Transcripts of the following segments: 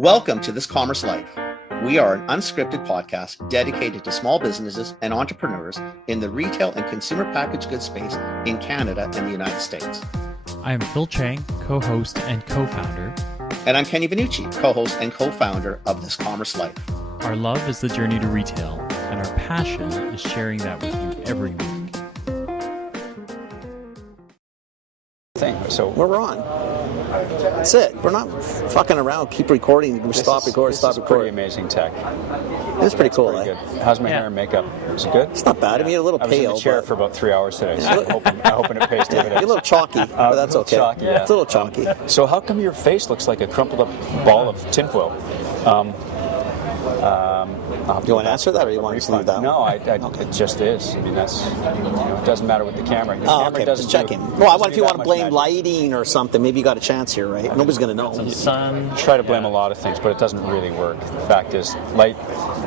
Welcome to This Commerce Life. We are an unscripted podcast dedicated to small businesses and entrepreneurs in the retail and consumer packaged goods space in Canada and the United States. I am Phil Chang, co-host and co-founder. And I'm Kenny Vanucci, co-host and co-founder of This Commerce Life. Our love is the journey to retail, and our passion is sharing that with you every week. So We're on. That's it. We're not fucking around. Keep recording. Stop record. Pretty amazing tech. It's pretty cool. Pretty good. How's my hair and makeup? Is it good? It's not bad. I mean, a little I was pale. in the chair for about 3 hours today, so I'm hoping it pays dividends. You're a little chalky, but that's okay. Chalky, yeah. It's a little chalky. So how come your face looks like a crumpled up ball of tinfoil? You want to answer that, or you want to leave that? No, it just is. I mean, that's, it doesn't matter with the camera. The camera okay, doesn't just checking. Well, I wonder if you want to blame lighting or something. Maybe you got a chance here, right? Nobody's going to know. Some sun. Try to blame a lot of things, but it doesn't really work. The fact is, light,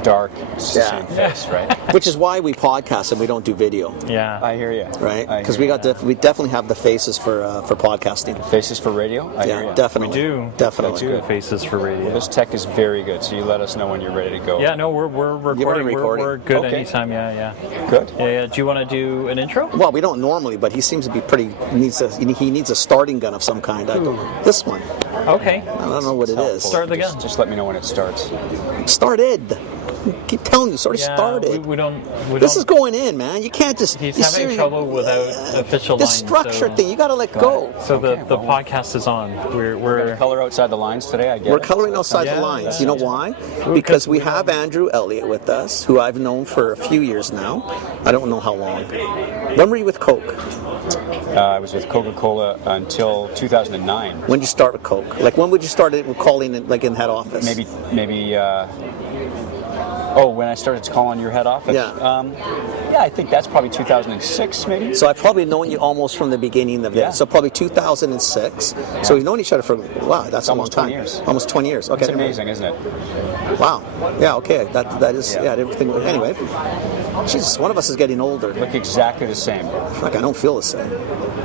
dark, it's the same face, right? Which is why we podcast and we don't do video. Yeah. I hear you. Right? Because we definitely have the faces for podcasting. Faces for radio? I hear you. Definitely. We do. Definitely. Good faces for radio. Well, this tech is very good, so you let us know when you're ready to go. Yeah, no, we're recording. We're good anytime. Yeah. Good. Yeah. Do you want to do an intro? Well, we don't normally, but he seems to be he needs a starting gun of some kind. This one. Okay. I don't know what it is. Start the gun. Just let me know when it starts. Started. Keep telling you, it's already started. We don't. This is going in, man. You can't just. He's having trouble without official lines. The structure thing, you got to let go. So the podcast is on. We're color outside the lines today. I guess we're coloring outside the lines. You know why? Because we have Andrew Elliott with us, who I've known for a few years now. I don't know how long. When were you with Coke? I was with Coca-Cola until 2009. When did you start with Coke? Like, when would you start calling it, like, in head office? Maybe. When I started to call on your head office? Yeah. I think that's probably 2006, maybe. So I've probably known you almost from the beginning of this. So probably 2006. Yeah. So we've known each other for, that's a long time. 20 years. Almost 20 years. Okay. It's amazing, isn't it? Wow. Yeah, okay. That is, I didn't think, anyway. Jesus, one of us is getting older. Look exactly the same. Like, I don't feel the same.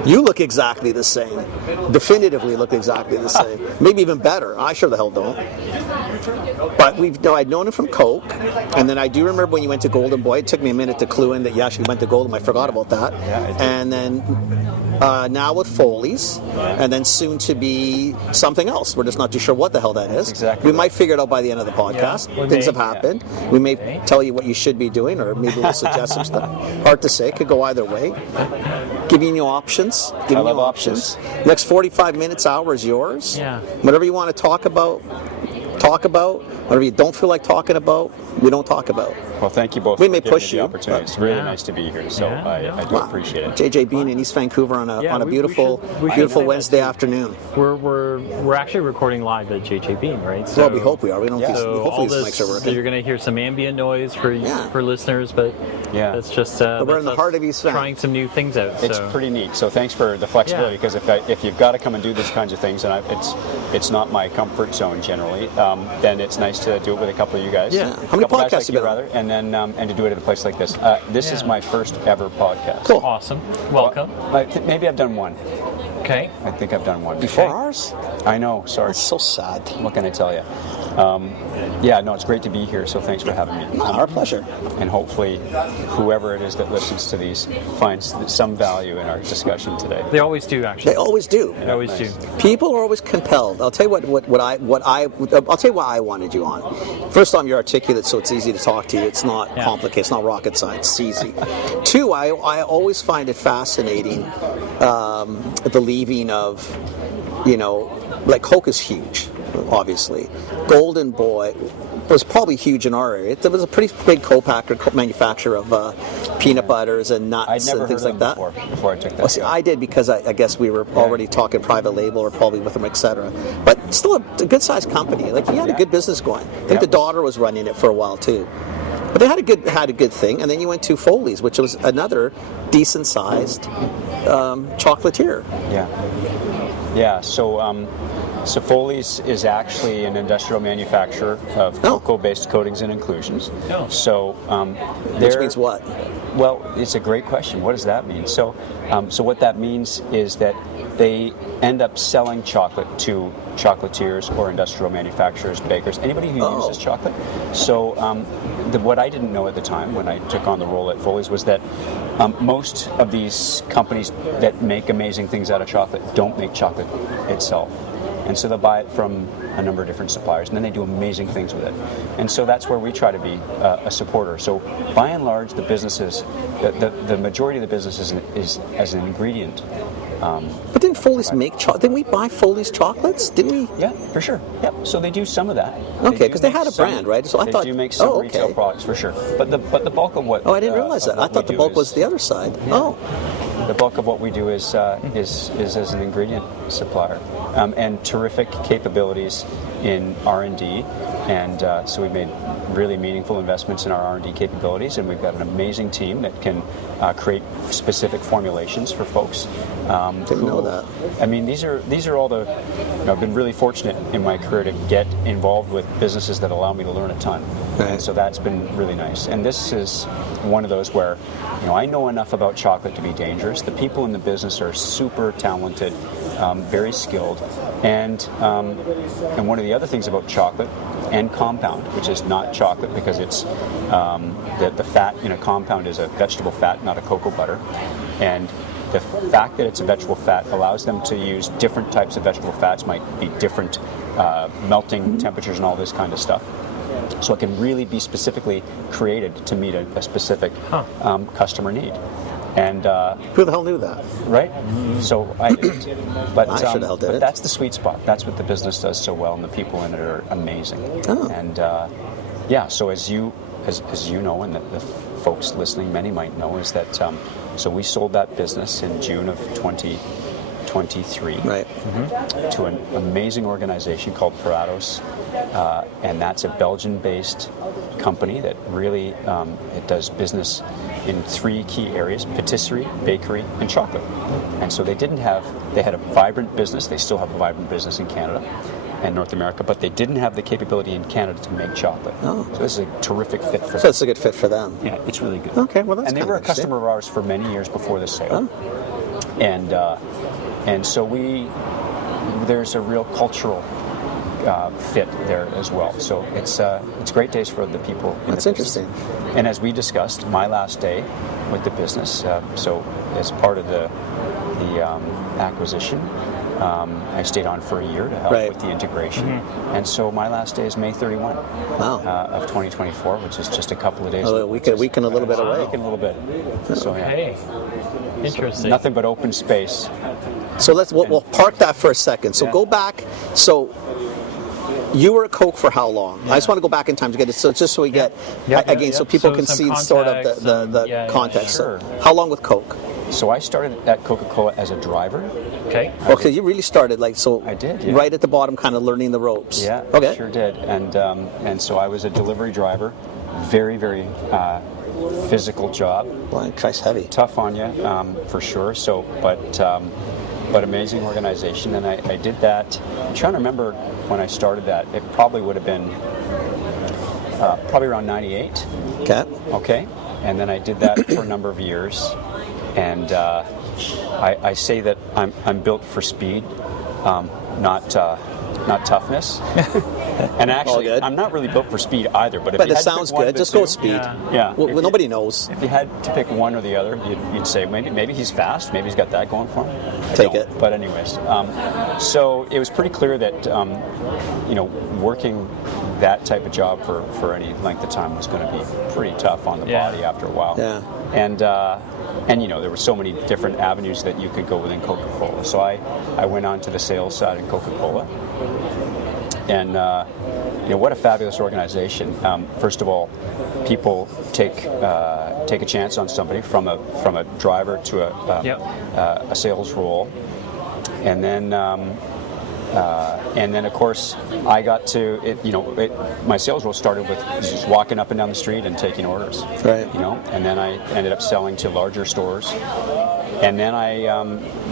You look exactly the same. Definitively look exactly the same. Maybe even better. I sure the hell don't. But I'd known him from Coke, and then I do remember when you went to Golden Boy. It took me a minute to clue in that you actually went to Golden. I forgot about that. Yeah, and then now with Foley's, and then soon to be something else. We're just not too sure what the hell that is. Exactly. We might figure it out by the end of the podcast. Things have happened. Yeah. We may tell you what you should be doing, or maybe we'll suggest some stuff. Hard to say. Could go either way. Giving you options. I love options. Next 45 minutes, hour is yours. Yeah. Whatever you want to talk about. Whatever you don't feel like talking about, we don't talk about. Well, thank you both we for may giving push me the you, opportunity. It's really nice to be here, so I do appreciate it. JJ being in East Vancouver on a beautiful Wednesday afternoon. We're actually recording live at JJ Bean, right? So, well, we hope we are. We don't think hopefully these mics are working. So you're going to hear some ambient noise for listeners, but it's just we're in the heart of East Van. Trying some new things out. It's pretty neat. So thanks for the flexibility, because if you've got to come and do these kinds of things, and it's not my comfort zone generally, then it's nice to do it with a couple of you guys. Yeah. How many podcasts you rather, and then and to do it at a place like this. This is my first ever podcast. Cool. Awesome. Welcome. Maybe I've done one. Okay. I think I've done one. Before ours? I know, sorry. That's so sad. What can I tell you? It's great to be here, so thanks for having me. Our pleasure. And hopefully, whoever it is that listens to these finds some value in our discussion today. They always do, actually. They always do. They always do. People are always compelled. I'll tell you I'll tell you why I wanted you on. First off, you're articulate, so it's easy to talk to you. It's not complicated. It's not rocket science. It's easy. Two, I always find it fascinating, the leaving of, like Coke is huge, obviously. Golden Boy was probably huge in our area. It was a pretty big manufacturer of peanut butters and nuts and things like that. Before I took that. Well, see, I did because I guess we were already talking private label or probably with them, etc. But still a good-sized company. Like, he had a good business going. I think the daughter was running it for a while too. But they had a good thing, and then you went to Foley's, which was another decent-sized chocolatier. Yeah. So Foley's is actually an industrial manufacturer of cocoa-based coatings and inclusions. So which means what? Well, it's a great question. What does that mean? So what that means is that they end up selling chocolate to chocolatiers or industrial manufacturers, bakers, anybody who uses chocolate. So what I didn't know at the time when I took on the role at Foley's was that most of these companies that make amazing things out of chocolate don't make chocolate itself. And so they'll buy it from a number of different suppliers, and then they do amazing things with it. And so that's where we try to be a supporter. So by and large, the businesses, the majority of the business is as an ingredient. But didn't Foley's make chocolate? Didn't we buy Foley's chocolates? Didn't we? Yeah, for sure. Yep. So they do some of that. Okay, because they had a brand, right? So I thought they do make some retail products for sure. But the bulk of what I didn't realize that. I thought the bulk was the other side. Yeah. The bulk of what we do is as an ingredient supplier, and terrific capabilities in R&D, and so we've made really meaningful investments in our R&D capabilities, and we've got an amazing team that can create specific formulations for folks. Didn't know that. I mean, these are all the. I've been really fortunate in my career to get involved with businesses that allow me to learn a ton, and so that's been really nice. And this is one of those where, I know enough about chocolate to be dangerous. The people in the business are super talented, very skilled, and one of the other things about chocolate and compound, which is not chocolate because it's the fat in a compound is a vegetable fat, not a cocoa butter, and the fact that it's a vegetable fat allows them to use different types of vegetable fats, might be different melting temperatures and all this kind of stuff. So it can really be specifically created to meet a specific customer need. And who the hell knew that? Right? So I didn't. But I should have did it. That's the sweet spot. That's what the business does so well, and the people in it are amazing. And so as you know, and the folks listening, many might know, is that so we sold that business in June of 2023 to an amazing organization called Parados, and that's a Belgian-based company that really it does business in 3 key areas: patisserie, bakery, and chocolate. And so they had a vibrant business. They still have a vibrant business in Canada and North America, but they didn't have the capability in Canada to make chocolate. So this is a terrific fit for them. So it's a good fit for them. Yeah, it's really good. Okay, well that's and they were a customer of ours for many years before the sale. And so there's a real cultural fit there as well. So it's great days for the people. That's interesting. And as we discussed, my last day with the business, so as part of the acquisition, I stayed on for a year to help with the integration. And so my last day is May 31 of 2024, which is just a couple of days. A week and a little bit away. A week and a little bit. So, Interesting. So nothing but open space. So we'll park that for a second. So go back. So you were at Coke for how long? I just want to go back in time to get it. So just so we get so people can see sort of the context. Sure. So how long with Coke? So I started at Coca-Cola as a driver. Okay. Okay, you really started I did, right at the bottom, kind of learning the ropes. Yeah, okay. Sure did. And so I was a delivery driver, very, very physical job. Well, Christ, heavy. Tough on you, for sure. So, but amazing organization, and I did that. I'm trying to remember when I started that. It probably would have been probably around 98. Okay. And then I did that for a number of years. And I say that I'm built for speed, not toughness. And actually, I'm not really built for speed either. But it sounds good. Just go with speed. Yeah. Well, nobody knows. If you had to pick one or the other, you'd say maybe he's fast. Maybe he's got that going for him. Take it. But anyways, so it was pretty clear that working that type of job for any length of time was going to be pretty tough on the body after a while. Yeah. And there were so many different avenues that you could go within Coca-Cola. So I went on to the sales side in Coca-Cola, and what a fabulous organization. First of all, people take a chance on somebody from a driver to a sales role, and then of course I got to my sales role started with just walking up and down the street and taking orders, right? And then I ended up selling to larger stores, and then I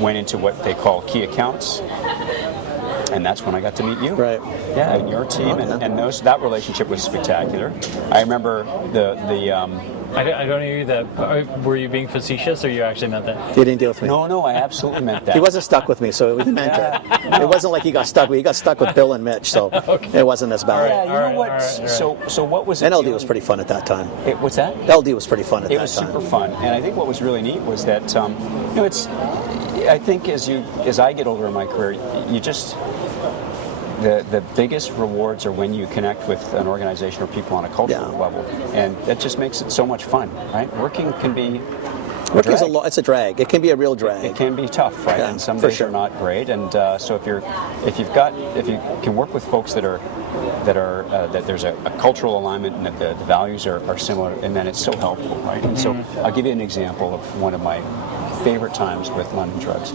went into what they call key accounts, And that's when I got to meet you. Right. Yeah, and your team, and that relationship was spectacular. I remember I don't hear you that. Were you being facetious, or you actually meant that? He didn't deal with me. No, I absolutely meant that. He wasn't stuck with me, so he meant it. It wasn't like he got stuck with me. He got stuck with Bill and Mitch, so it wasn't as bad. Yeah, you know what? So what was it? And LD was pretty fun at that time. What's that? LD was pretty fun at that time. It was super fun, and I think what was really neat was that it's. I think as I get older in my career, you just. The biggest rewards are when you connect with an organization or people on a cultural level, and that just makes it so much fun, right? Working can be it's a drag. It can be a real drag. It can be tough, right? Yeah, and some days are not great. And so if you can work with folks that there's a cultural alignment and that the values are similar, and then it's so helpful, right? And so I'll give you an example of one of my favorite times with London Drugs.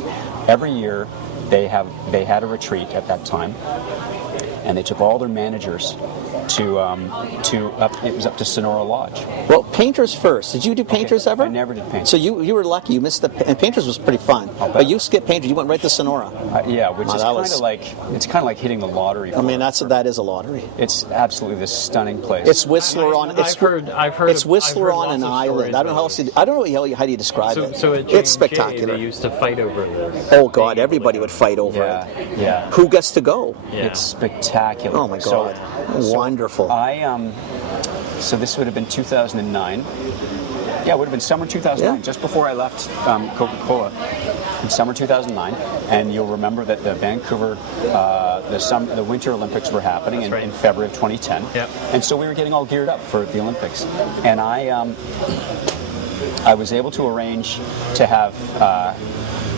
Every year they had a retreat at that time, and they took all their managers it was up to Sonora Lodge. Well, Painters first. Did you do Painters ever? I never did Painters. So you were lucky. You missed and Painters was pretty fun. But you skipped Painters. You went right to Sonora. Yeah, which is kind of like hitting the lottery. I mean, that is a lottery. It's absolutely this stunning place. It's Whistler on. I've heard. It's Whistler on an island. I don't know how do you describe it. So at it's spectacular. They used to fight over this. Oh God, everybody would fight over it. Yeah. Who gets to go? Yeah. It's spectacular. Oh my God, wonderful. So this would have been 2009. Yeah, it would have been summer 2009, just before I left Coca-Cola in summer 2009. And you'll remember that the Vancouver, the Winter Olympics were happening in February of 2010. Yep. And so we were getting all geared up for the Olympics. And I was able to arrange to have,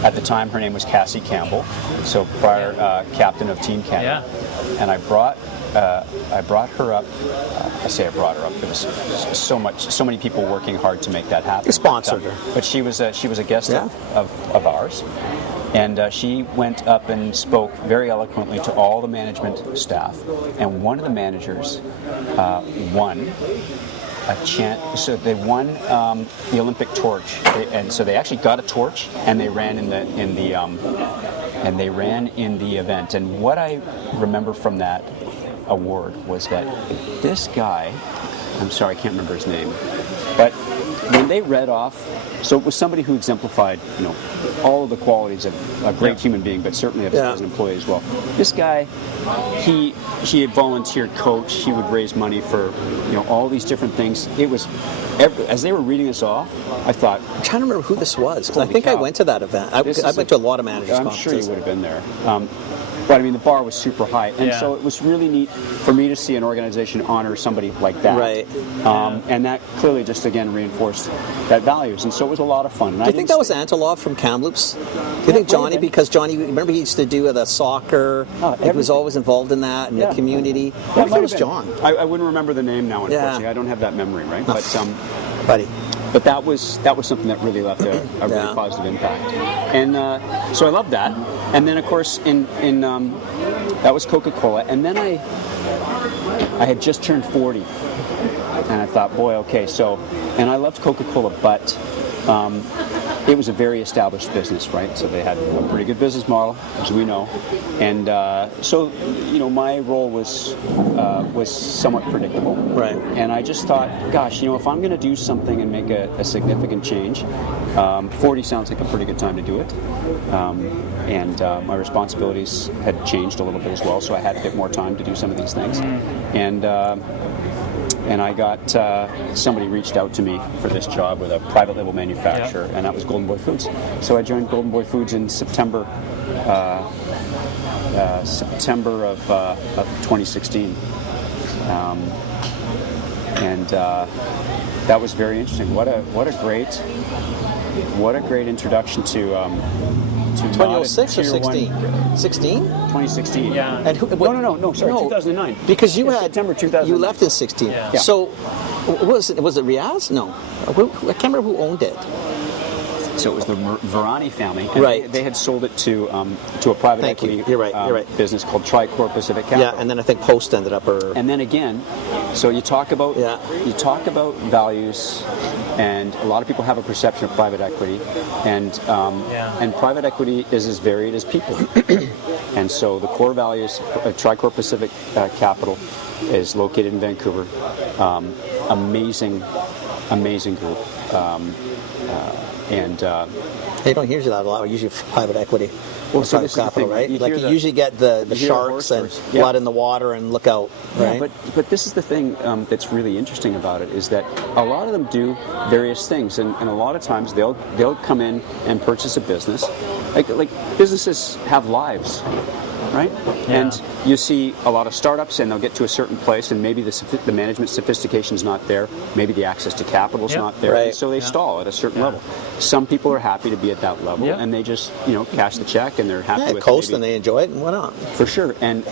at the time her name was Cassie Campbell, so prior captain of Team Canada. Yeah. And I brought her up. I say I brought her up. There was so many people working hard to make that happen. You sponsored her, but she was a guest of ours, and she went up and spoke very eloquently to all the management staff. And one of the managers won a chance. So they won the Olympic torch, and so they actually got a torch, and they ran in the event. And what I remember from that award was that this guy, I'm sorry, I can't remember his name, but when they read off, so it was somebody who exemplified, all of the qualities of a great human being, but certainly as an employee as well. This guy, he had volunteered coach. He would raise money for, all these different things. It was, as they were reading this off, I thought, I'm trying to remember who this was, because I think I went to that event. I went to a lot of managers' conferences. I'm sure you would have been there. But I mean, the bar was super high, and so it was really neat for me to see an organization honor somebody like that. Right. And that clearly just again reinforced that values, and so it was a lot of fun. Do you think that was Antelov from Kamloops? Do you think Johnny? Because Johnny, remember he used to do the soccer. He was always involved in that in the community. I think it was John. I wouldn't remember the name now, unfortunately. I don't have that memory, right? But buddy. But that was something that really left a really positive impact, and so I loved that. And then of course in that was Coca-Cola, and then I had just turned 40, and I thought, boy, okay, so, and I loved Coca-Cola, but it was a very established business, right? So they had a pretty good business model, as we know, and so my role was somewhat predictable, right? And I just thought, gosh, if I'm going to do something and make a significant change, 40 sounds like a pretty good time to do it, and my responsibilities had changed a little bit as well, so I had a bit more time to do some of these things, and I got somebody reached out to me for this job with a private label manufacturer, and that was Golden Boy Foods. So I joined Golden Boy Foods in September of 2016, and that was very interesting. What a great introduction to 2006 or 16? 16? 2016. Yeah. And No, sorry, 2009. Because you had September 2009. You left in 16. Yeah. So was it Riaz? No. I can't remember who owned it. So it was the Virani family. And right. They had sold it to a private equity You're right. business called Tricor Pacific Capital. Yeah, and then I think Post ended up. And then again, so you talk about values, and a lot of people have a perception of private equity, and private equity is as varied as people. And so the core values, Tricor Pacific Capital is located in Vancouver. Amazing group. You don't hear that a lot. Usually private equity. Well, so private this is the capital, thing, right? you Like hear you usually get the sharks and Yeah. blood in the water and look out, right? Yeah, but this is the thing that's really interesting about it is that a lot of them do various things, and a lot of times they'll come in and purchase a business. Like businesses have lives, right? Yeah. And you see a lot of startups, and they'll get to a certain place, and maybe the management sophistication is not there, maybe the access to capital is Yep. not there, Right. and so they stall at a certain level. Some people are happy to be at that level, Yep. and they just cash the check, and they're happy Yeah, with coast maybe, and they enjoy it, and why not? for sure, and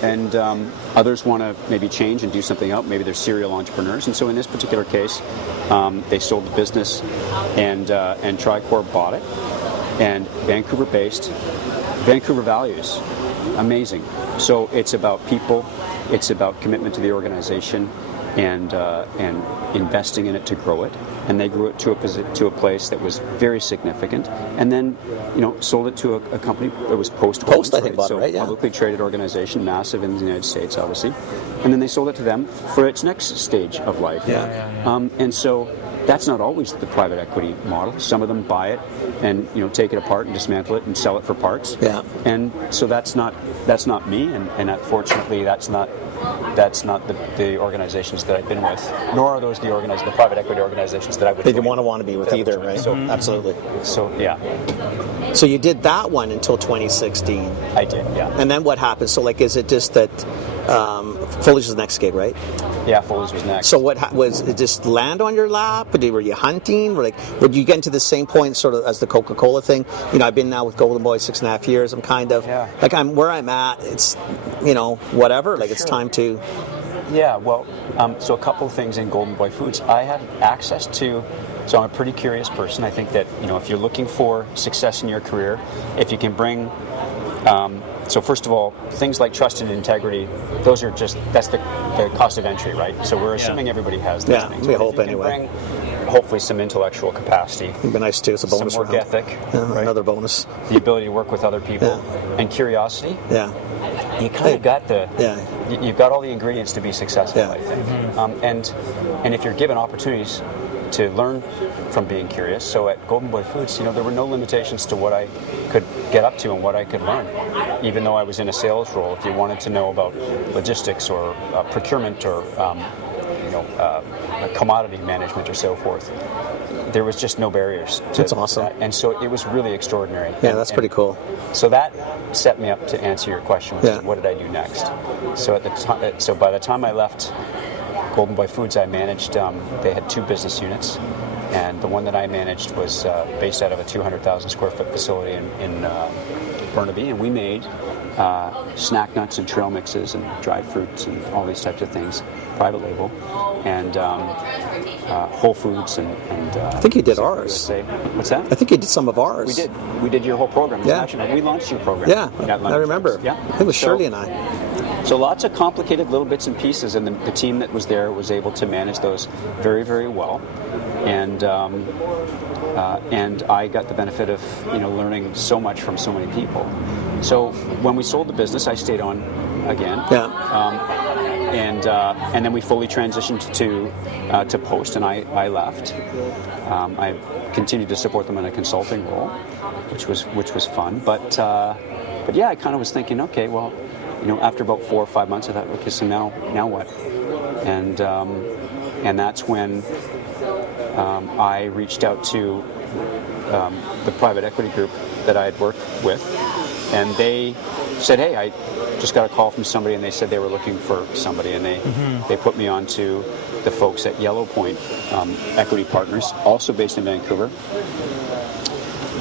others want to maybe change and do something out. Maybe they're serial entrepreneurs, and so in this particular case, they sold the business, and Tricor bought it, and Vancouver-based, Vancouver values, amazing. So it's about people, it's about commitment to the organization, and investing in it to grow it. And they grew it to a place that was very significant, and then sold it to a company that was Post, I think, bought it, so right? Yeah. publicly traded organization, massive in the United States, obviously. And then they sold it to them for its next stage of life. Yeah. And so that's not always the private equity model. Some of them buy it and take it apart and dismantle it and sell it for parts. Yeah. And so that's not me, and unfortunately that's not the organizations that I've been with, nor are those the private equity organizations that I would. They didn't want to be with either, right? So absolutely. So yeah, So you did that one until 2016, I did. Yeah. and then what happened? So like, is it just that Foley's was the next gig, right? Yeah, Foley's was next. So what was it? Just land on your lap? Were you hunting? Would you get into the same point, sort of as the Coca-Cola thing? I've been now with Golden Boy 6.5 years. I'm kind of I'm where I'm at. It's whatever. Like, it's time to. Yeah, well, so a couple of things in Golden Boy Foods. I had access to, so I'm a pretty curious person. I think that, if you're looking for success in your career, if you can bring, so first of all, things like trust and integrity, that's the cost of entry, right? So we're assuming everybody has those things. We But if hope you can anyway. bring, hopefully some intellectual capacity. It'd be nice too. It's a bonus some work round. ethic, Yeah, right? Another bonus. The ability to work with other people, and curiosity. Yeah. You kind of got you've got all the ingredients to be successful, Yeah. I think. And if you're given opportunities to learn from being curious, so at Golden Boy Foods, there were no limitations to what I could get up to and what I could learn, even though I was in a sales role. If you wanted to know about logistics or procurement or commodity management or so forth, there was just no barriers to That's awesome. that. And so it was really extraordinary. Yeah, that's pretty cool. So that set me up to answer your question, which Yeah. is what did I do next? So by the time I left Golden Boy Foods, I managed, they had 2 business units, and the one that I managed was based out of a 200,000 square foot facility in Burnaby, and we made snack nuts and trail mixes and dried fruits and all these types of things, private label, and Whole Foods and I think you did ours. USA. What's that? I think you did some of ours. We did your whole program. Yeah. Actually, we launched your program. Yeah, at Lunch I remember. Breaks. Yeah. It was So- Shirley and I. So lots of complicated little bits and pieces, and the team that was there was able to manage those very, very well, and I got the benefit of learning so much from so many people. So when we sold the business, I stayed on again, and then we fully transitioned to Post, and I left. I continued to support them in a consulting role, which was fun, but yeah, I kind of was thinking, okay, well. After about 4 or 5 months, I thought, okay, so now what? And that's when I reached out to the private equity group that I had worked with, and they said, hey, I just got a call from somebody, and they said they were looking for somebody, and they put me on to the folks at Yellow Point Equity Partners, also based in Vancouver.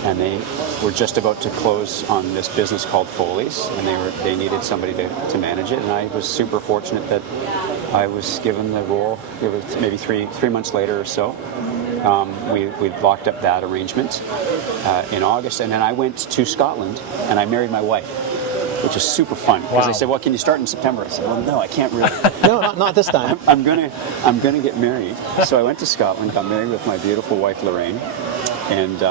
And they were just about to close on this business called Foley's, and they needed somebody to manage it. And I was super fortunate that I was given the role. It was maybe three months later or so. We locked up that arrangement in August, and then I went to Scotland and I married my wife, which was super fun because they said, "Well, can you start in September?" I said, "Well, no, I can't really. No, not this time. I'm gonna get married." So I went to Scotland, got married with my beautiful wife Lorraine, and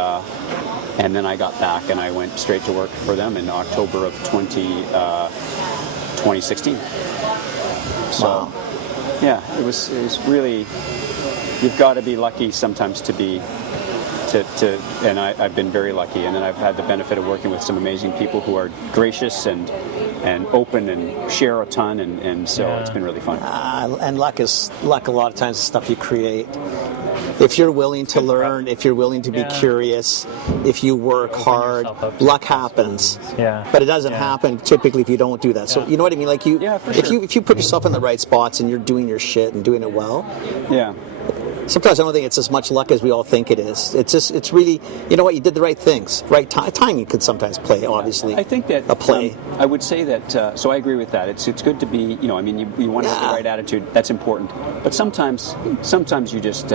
And then I got back and I went straight to work for them in October of 2016. So, Wow. yeah, it was really, you've got to be lucky sometimes and I've been very lucky. And then I've had the benefit of working with some amazing people who are gracious and open and share a ton, and so it's been really fun. And luck a lot of times is stuff you create. If you're willing to learn, if you're willing to be curious, if you work hard, luck happens. Yeah. But it doesn't happen typically if you don't do that. So you know what I mean? Like if you put yourself in the right spots and you're doing your shit and doing it well. Yeah. Sometimes I don't think it's as much luck as we all think it is. It's really, you know what, you did the right things. Right timing could sometimes play, obviously. I think that a play. I would say that. So I agree with that. It's good to be. You know, I mean, you want to have the right attitude. That's important. But sometimes you just.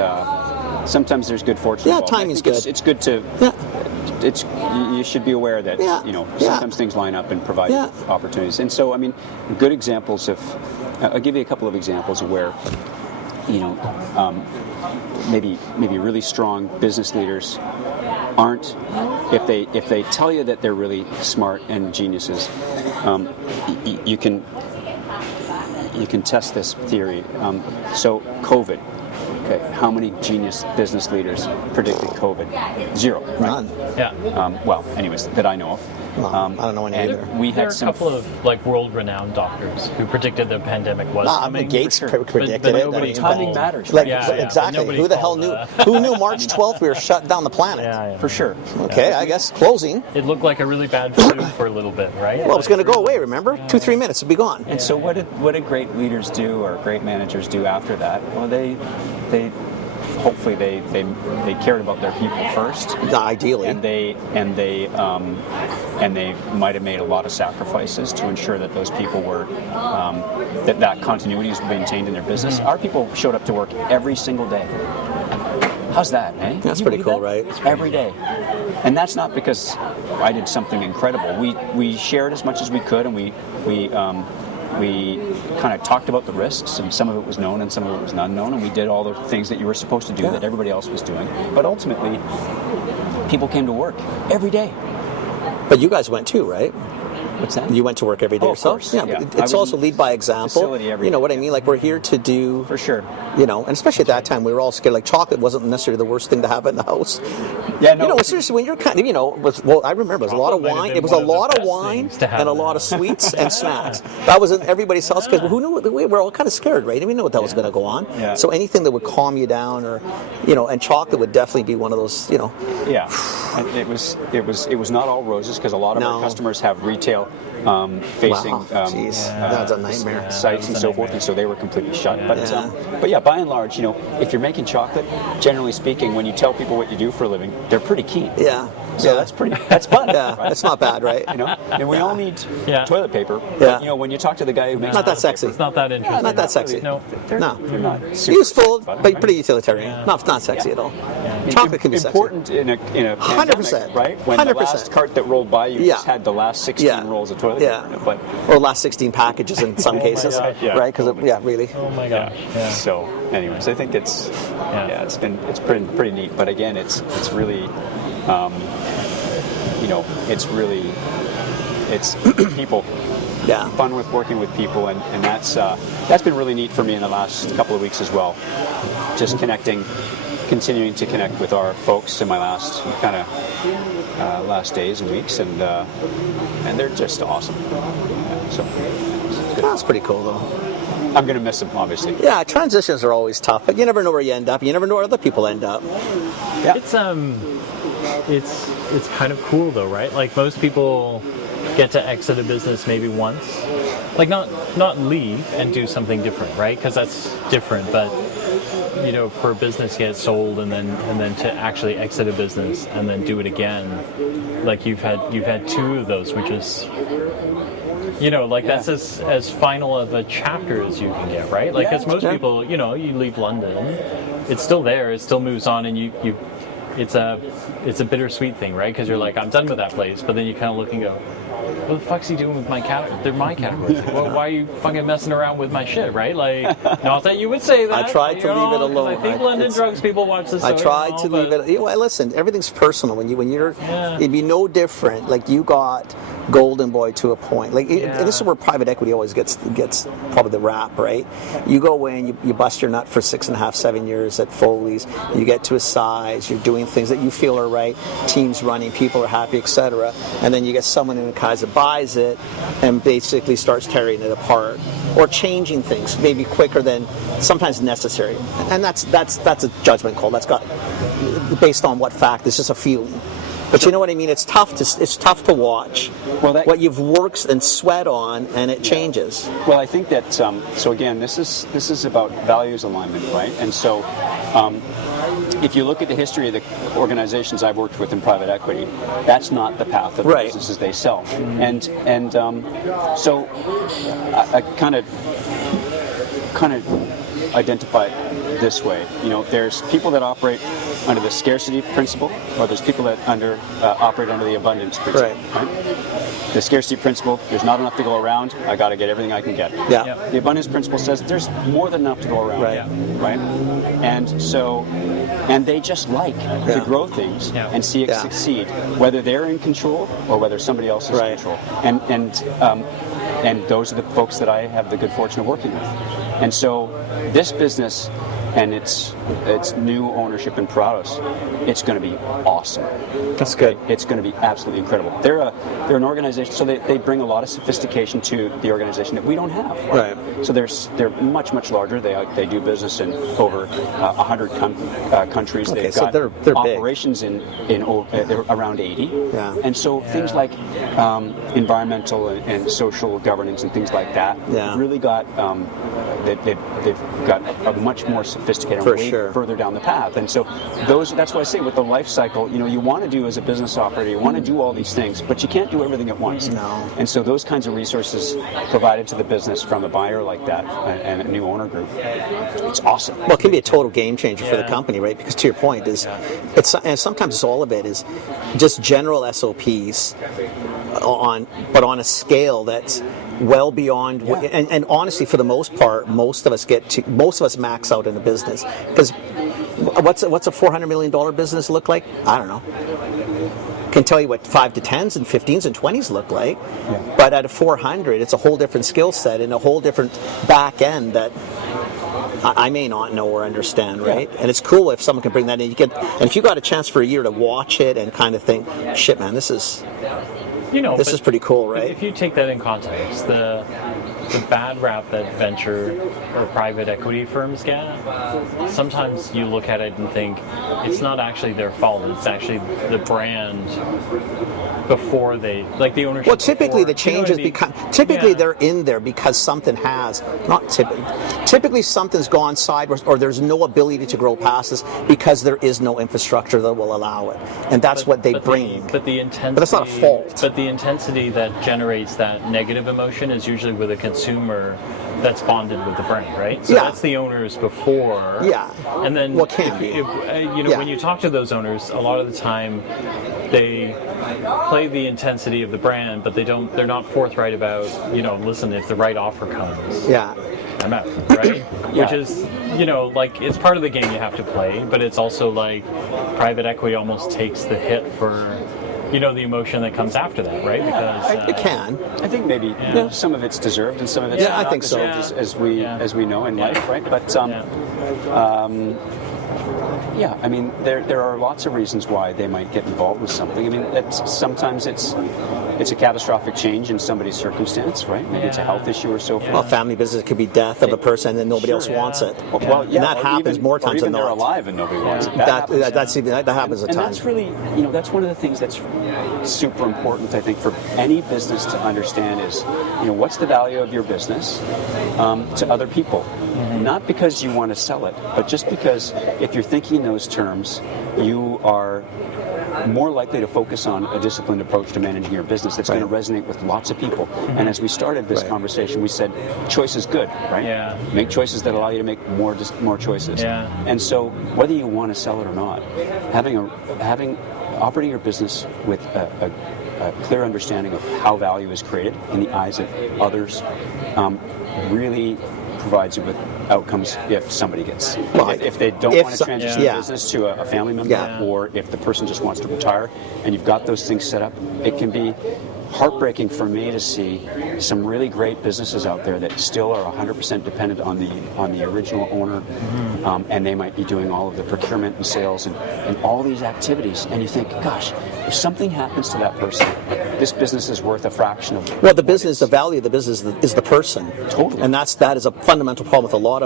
Sometimes there's good fortune. Yeah, involved. timing's good. It's good to. Yeah. You should be aware that sometimes things line up and provide opportunities. And so I mean, good examples of. I'll give you a couple of examples of where. Maybe really strong business leaders aren't, if they tell you that they're really smart and geniuses, you can test this theory. So COVID, okay, how many genius business leaders predicted COVID? 0, right? None. Yeah. Well, anyways, that I know of. I don't know any either. We There had are a couple of like world-renowned doctors who predicted the pandemic was coming. Gates for sure. predicted but it. nobody timing called. matters. Like, Yeah, yeah. exactly. Nobody Who the hell called, knew? Who knew March 12th we were shut down the planet? Yeah, yeah. For sure. Okay, I guess closing. It looked like a really bad flu for a little bit, right? Well, it was going to go away. Remember, 2-3 minutes it'd be gone. And so what did great leaders do, or great managers do after that? Well, they hopefully they cared about their people first. Ideally. And they might have made a lot of sacrifices to ensure that those people were that continuity was maintained in their business. Our people showed up to work every single day. How's that, eh? That's pretty cool, right? Every day. And that's not because I did something incredible. We shared as much as we could, and we kind of talked about the risks, and some of it was known and some of it was unknown, and we did all the things that you were supposed to do that everybody else was doing. But ultimately, people came to work every day. But you guys went too, right? What's that? You went to work every day Of yourself? course, Yeah, yeah. but I it's was also in lead by example. facility every You know day. what I mean? Like, we're here to do... For sure. You know, and especially at that time, we were all scared. Like, chocolate wasn't necessarily the worst thing to have in the house. Yeah, no. You know, seriously, when you're kind of, you know, I remember it was a lot of Chocolate might have wine. been It was one a of the lot of best wine things to have and a in lot the of sweets and snacks. That was in everybody's house, because who knew? We were all kind of scared, right? We didn't know what that was going to go on. Yeah. So anything that would calm you down, or, you know, and chocolate would definitely be one of those, you know. Yeah, and it was not all roses, because a lot of our customers have retail facing That's a nightmare. sites and so forth, and so they were completely shut. But Yeah. but yeah, by and large, you know, if you're making chocolate, generally speaking, when you tell people what you do for a living, they're pretty keen. Yeah. So that's fun. Yeah, right? it's not bad, right? You know, and we all need toilet paper. Yeah. But, you know, when you talk to the guy who makes Not that toilet sexy. paper, It's not that interesting. Not that sexy. No. they're No. not super Useful, fun, but right? pretty utilitarian. Not sexy at all. Chocolate can be sexy. Important in a pandemic, 100%. right? When the 100%. last cart that rolled by you just had the last 16 rolls of toilet paper in it. But or last 16 packages in some cases, God. right? Because really. Oh my gosh. Yeah. So, anyways, I think it's pretty neat. But again, it's really, you know, it's people. Yeah. Fun with working with people, and that's been really neat for me in the last couple of weeks as well. Just continuing to connect with our folks in my last days and weeks, and they're just awesome. So That's pretty cool, though. I'm gonna miss them, obviously. Yeah, transitions are always tough, but you never know where you end up. You never know where other people end up. Yeah. It's kind of cool though, right? Like most people get to exit a business maybe once, like not leave and do something different, right? Because that's different. But you know, for a business to get sold and then to actually exit a business and then do it again, like you've had 2 of those, which is, you know, like that's as final of a chapter as you can get, right? Like, because most people, you know, you leave London, it's still there, it still moves on, and you it's a bittersweet thing, right? Because you're like, I'm done with that place, but then you kind of look and go, what the fuck's he doing with my categories? They're my categories. Well, why are you fucking messing around with my shit, right? Like, not that you would say that. I tried to leave it alone. I think London Drugs people watch this. I tried to leave it. Well, listen, everything's personal. When you're, it'd be no different. Like you got Golden Boy to a point. Like and this is where private equity always gets probably the rap, right? You go in, you bust your nut for 6.5, 7 years at Foley's. You get to a size. You're doing things that you feel are right. Teams running, people are happy, etc. And then you get someone in Kaiser buys it and basically starts tearing it apart or changing things maybe quicker than sometimes necessary. And that's a judgment call. That's got based on what fact. It's just a feeling. But you know what I mean? It's tough to watch what you've worked and sweat on, and it changes. Well, I think that so again, this is about values alignment, right? And so, if you look at the history of the organizations I've worked with in private equity, that's not the path of the businesses they sell. And so I kind of identify it this way. You know, there's people that operate under the scarcity principle, or there's people that operate under the abundance principle. Right? The scarcity principle, there's not enough to go around. I got to get everything I can get. Yeah. The abundance principle says there's more than enough to go around. Right? And so, and they just like to grow things and see it succeed, whether they're in control or whether somebody else is in control. And those are the folks that I have the good fortune of working with. And so, this business and its new ownership in Parados, it's going to be awesome. That's good. It's going to be absolutely incredible. They're an organization, so they bring a lot of sophistication to the organization that we don't have. Right. So they're much larger. They do business in over 100 countries. Okay, They've so got they're operations big. in around 80. Yeah. And so things like environmental and social governance and things like that really got they've got a much more sophisticated way further down the path. And so that's why I say with the life cycle, you know, you want to do as a business operator, you want to do all these things, but you can't do everything at once. No. And so those kinds of resources provided to the business from a buyer like that and a new owner group, it's awesome. Well, it can be a total game changer for the company, right? Because to your point and sometimes all of it is just general SOPs but on a scale that's well beyond and honestly, for the most part, most of us max out in a business, because what's a $400 million business look like? I don't know. Can tell you what 5 to 10s and 15s and 20s look like, but at a 400, it's a whole different skill set and a whole different back end that I may not know or understand, right? And it's cool if someone can bring that in. And if you got a chance for a year to watch it and kind of think, shit, man, this is pretty cool, right? If you take that in context, the bad rap that venture or private equity firms get, sometimes you look at it and think it's not actually their fault. It's actually the brand before the ownership. Well, typically the changes because they're in there because something has typically something's gone sideways or there's no ability to grow past this because there is no infrastructure that will allow it, and that's what they bring. But that's not a fault. But the intensity that generates that negative emotion is usually with a consumer that's bonded with the brand, right? So that's the owners before. Yeah. And then when you talk to those owners, a lot of the time they play the intensity of the brand, but they're not forthright about, listen, if the right offer comes. Yeah. I'm out, right? Which is, it's part of the game you have to play, but it's also like private equity almost takes the hit for the emotion that comes after that, right? Because it can. I think maybe some of it's deserved and some of it's not I think deserved so. as we know in life, right? But I mean, there are lots of reasons why they might get involved with something. I mean, sometimes it's a catastrophic change in somebody's circumstance, right? Maybe it's a health issue or so forth. Well, family business could be death of a person and nobody else wants it. Well, and that happens more times than not. They're alive and nobody wants it. That happens at times. And that's really, that's one of the things that's super important, I think, for any business to understand is, what's the value of your business to other people? Not because you want to sell it, but just because if you're thinking in those terms, you are more likely to focus on a disciplined approach to managing your business that's going to resonate with lots of people. And as we started this conversation, we said choice is good, right? Yeah. Make choices that allow you to make more choices. Yeah. And so whether you want to sell it or not, operating your business with a a clear understanding of how value is created in the eyes of others really provides you with outcomes if somebody gets, if they don't want to transition the business to a family member, or if the person just wants to retire, and you've got those things set up, it can be heartbreaking for me to see some really great businesses out there that still are 100% dependent on the original owner, and they might be doing all of the procurement and sales and all these activities, and you think, gosh, if something happens to that person, this business is worth a fraction of the business, the value of the business is the person. Totally. And that is a fundamental problem with a lot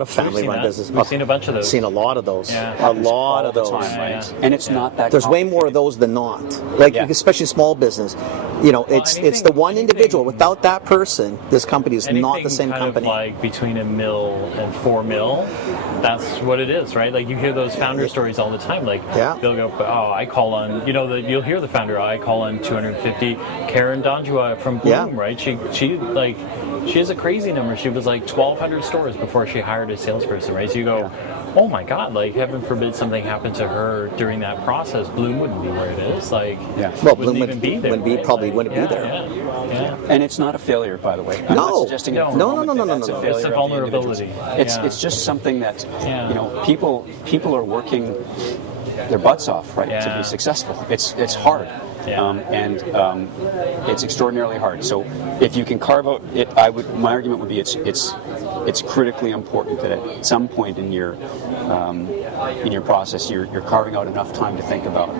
of family-run businesses. We've seen a bunch of those. Seen a lot of those. Yeah. A lot of those. Time, right? And it's not that. There's way more of those than not. Especially small business. It's the one individual. Without that person, this company is not the same company. Like between $1 million and $4 million, that's what it is, right? Like you hear those founder stories all the time. Like they'll go, "Oh, I call on," you'll hear the founder, "I call on 250." Karen Donjua from Bloom, right? She has a crazy number. She was like 1,200 stores before she hired a salesperson, right? So you go, oh my God, like heaven forbid something happened to her during that process. Bloom wouldn't be where it is. Like, Bloom wouldn't be there. Wouldn't be there. Yeah. And it's not a failure, by the way. I'm not suggesting no. It's a vulnerability. It's just something that people are working their butts off, right, to be successful. It's hard. And it's extraordinarily hard. So if you can carve out it, my argument would be it's critically important that at some point in your process you're carving out enough time to think about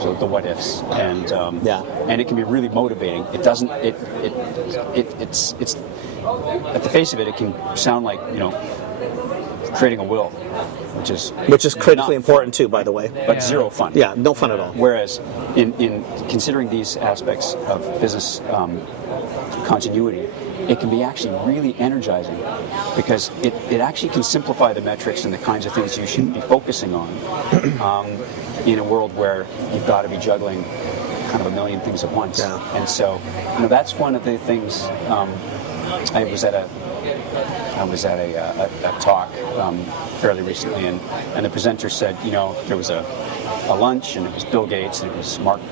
so the what ifs, and it can be really motivating. It doesn't it's at the face of it can sound like creating a will, which is critically important too, by the way, but zero fun. Yeah, no fun at all. Whereas in considering these aspects of business continuity, it can be actually really energizing, because it actually can simplify the metrics and the kinds of things you should be focusing on in a world where you've got to be juggling kind of a million things at once. And so that's one of the things. I was at a talk fairly recently, and the presenter said, there was a lunch, and it was Bill Gates, and it was Mark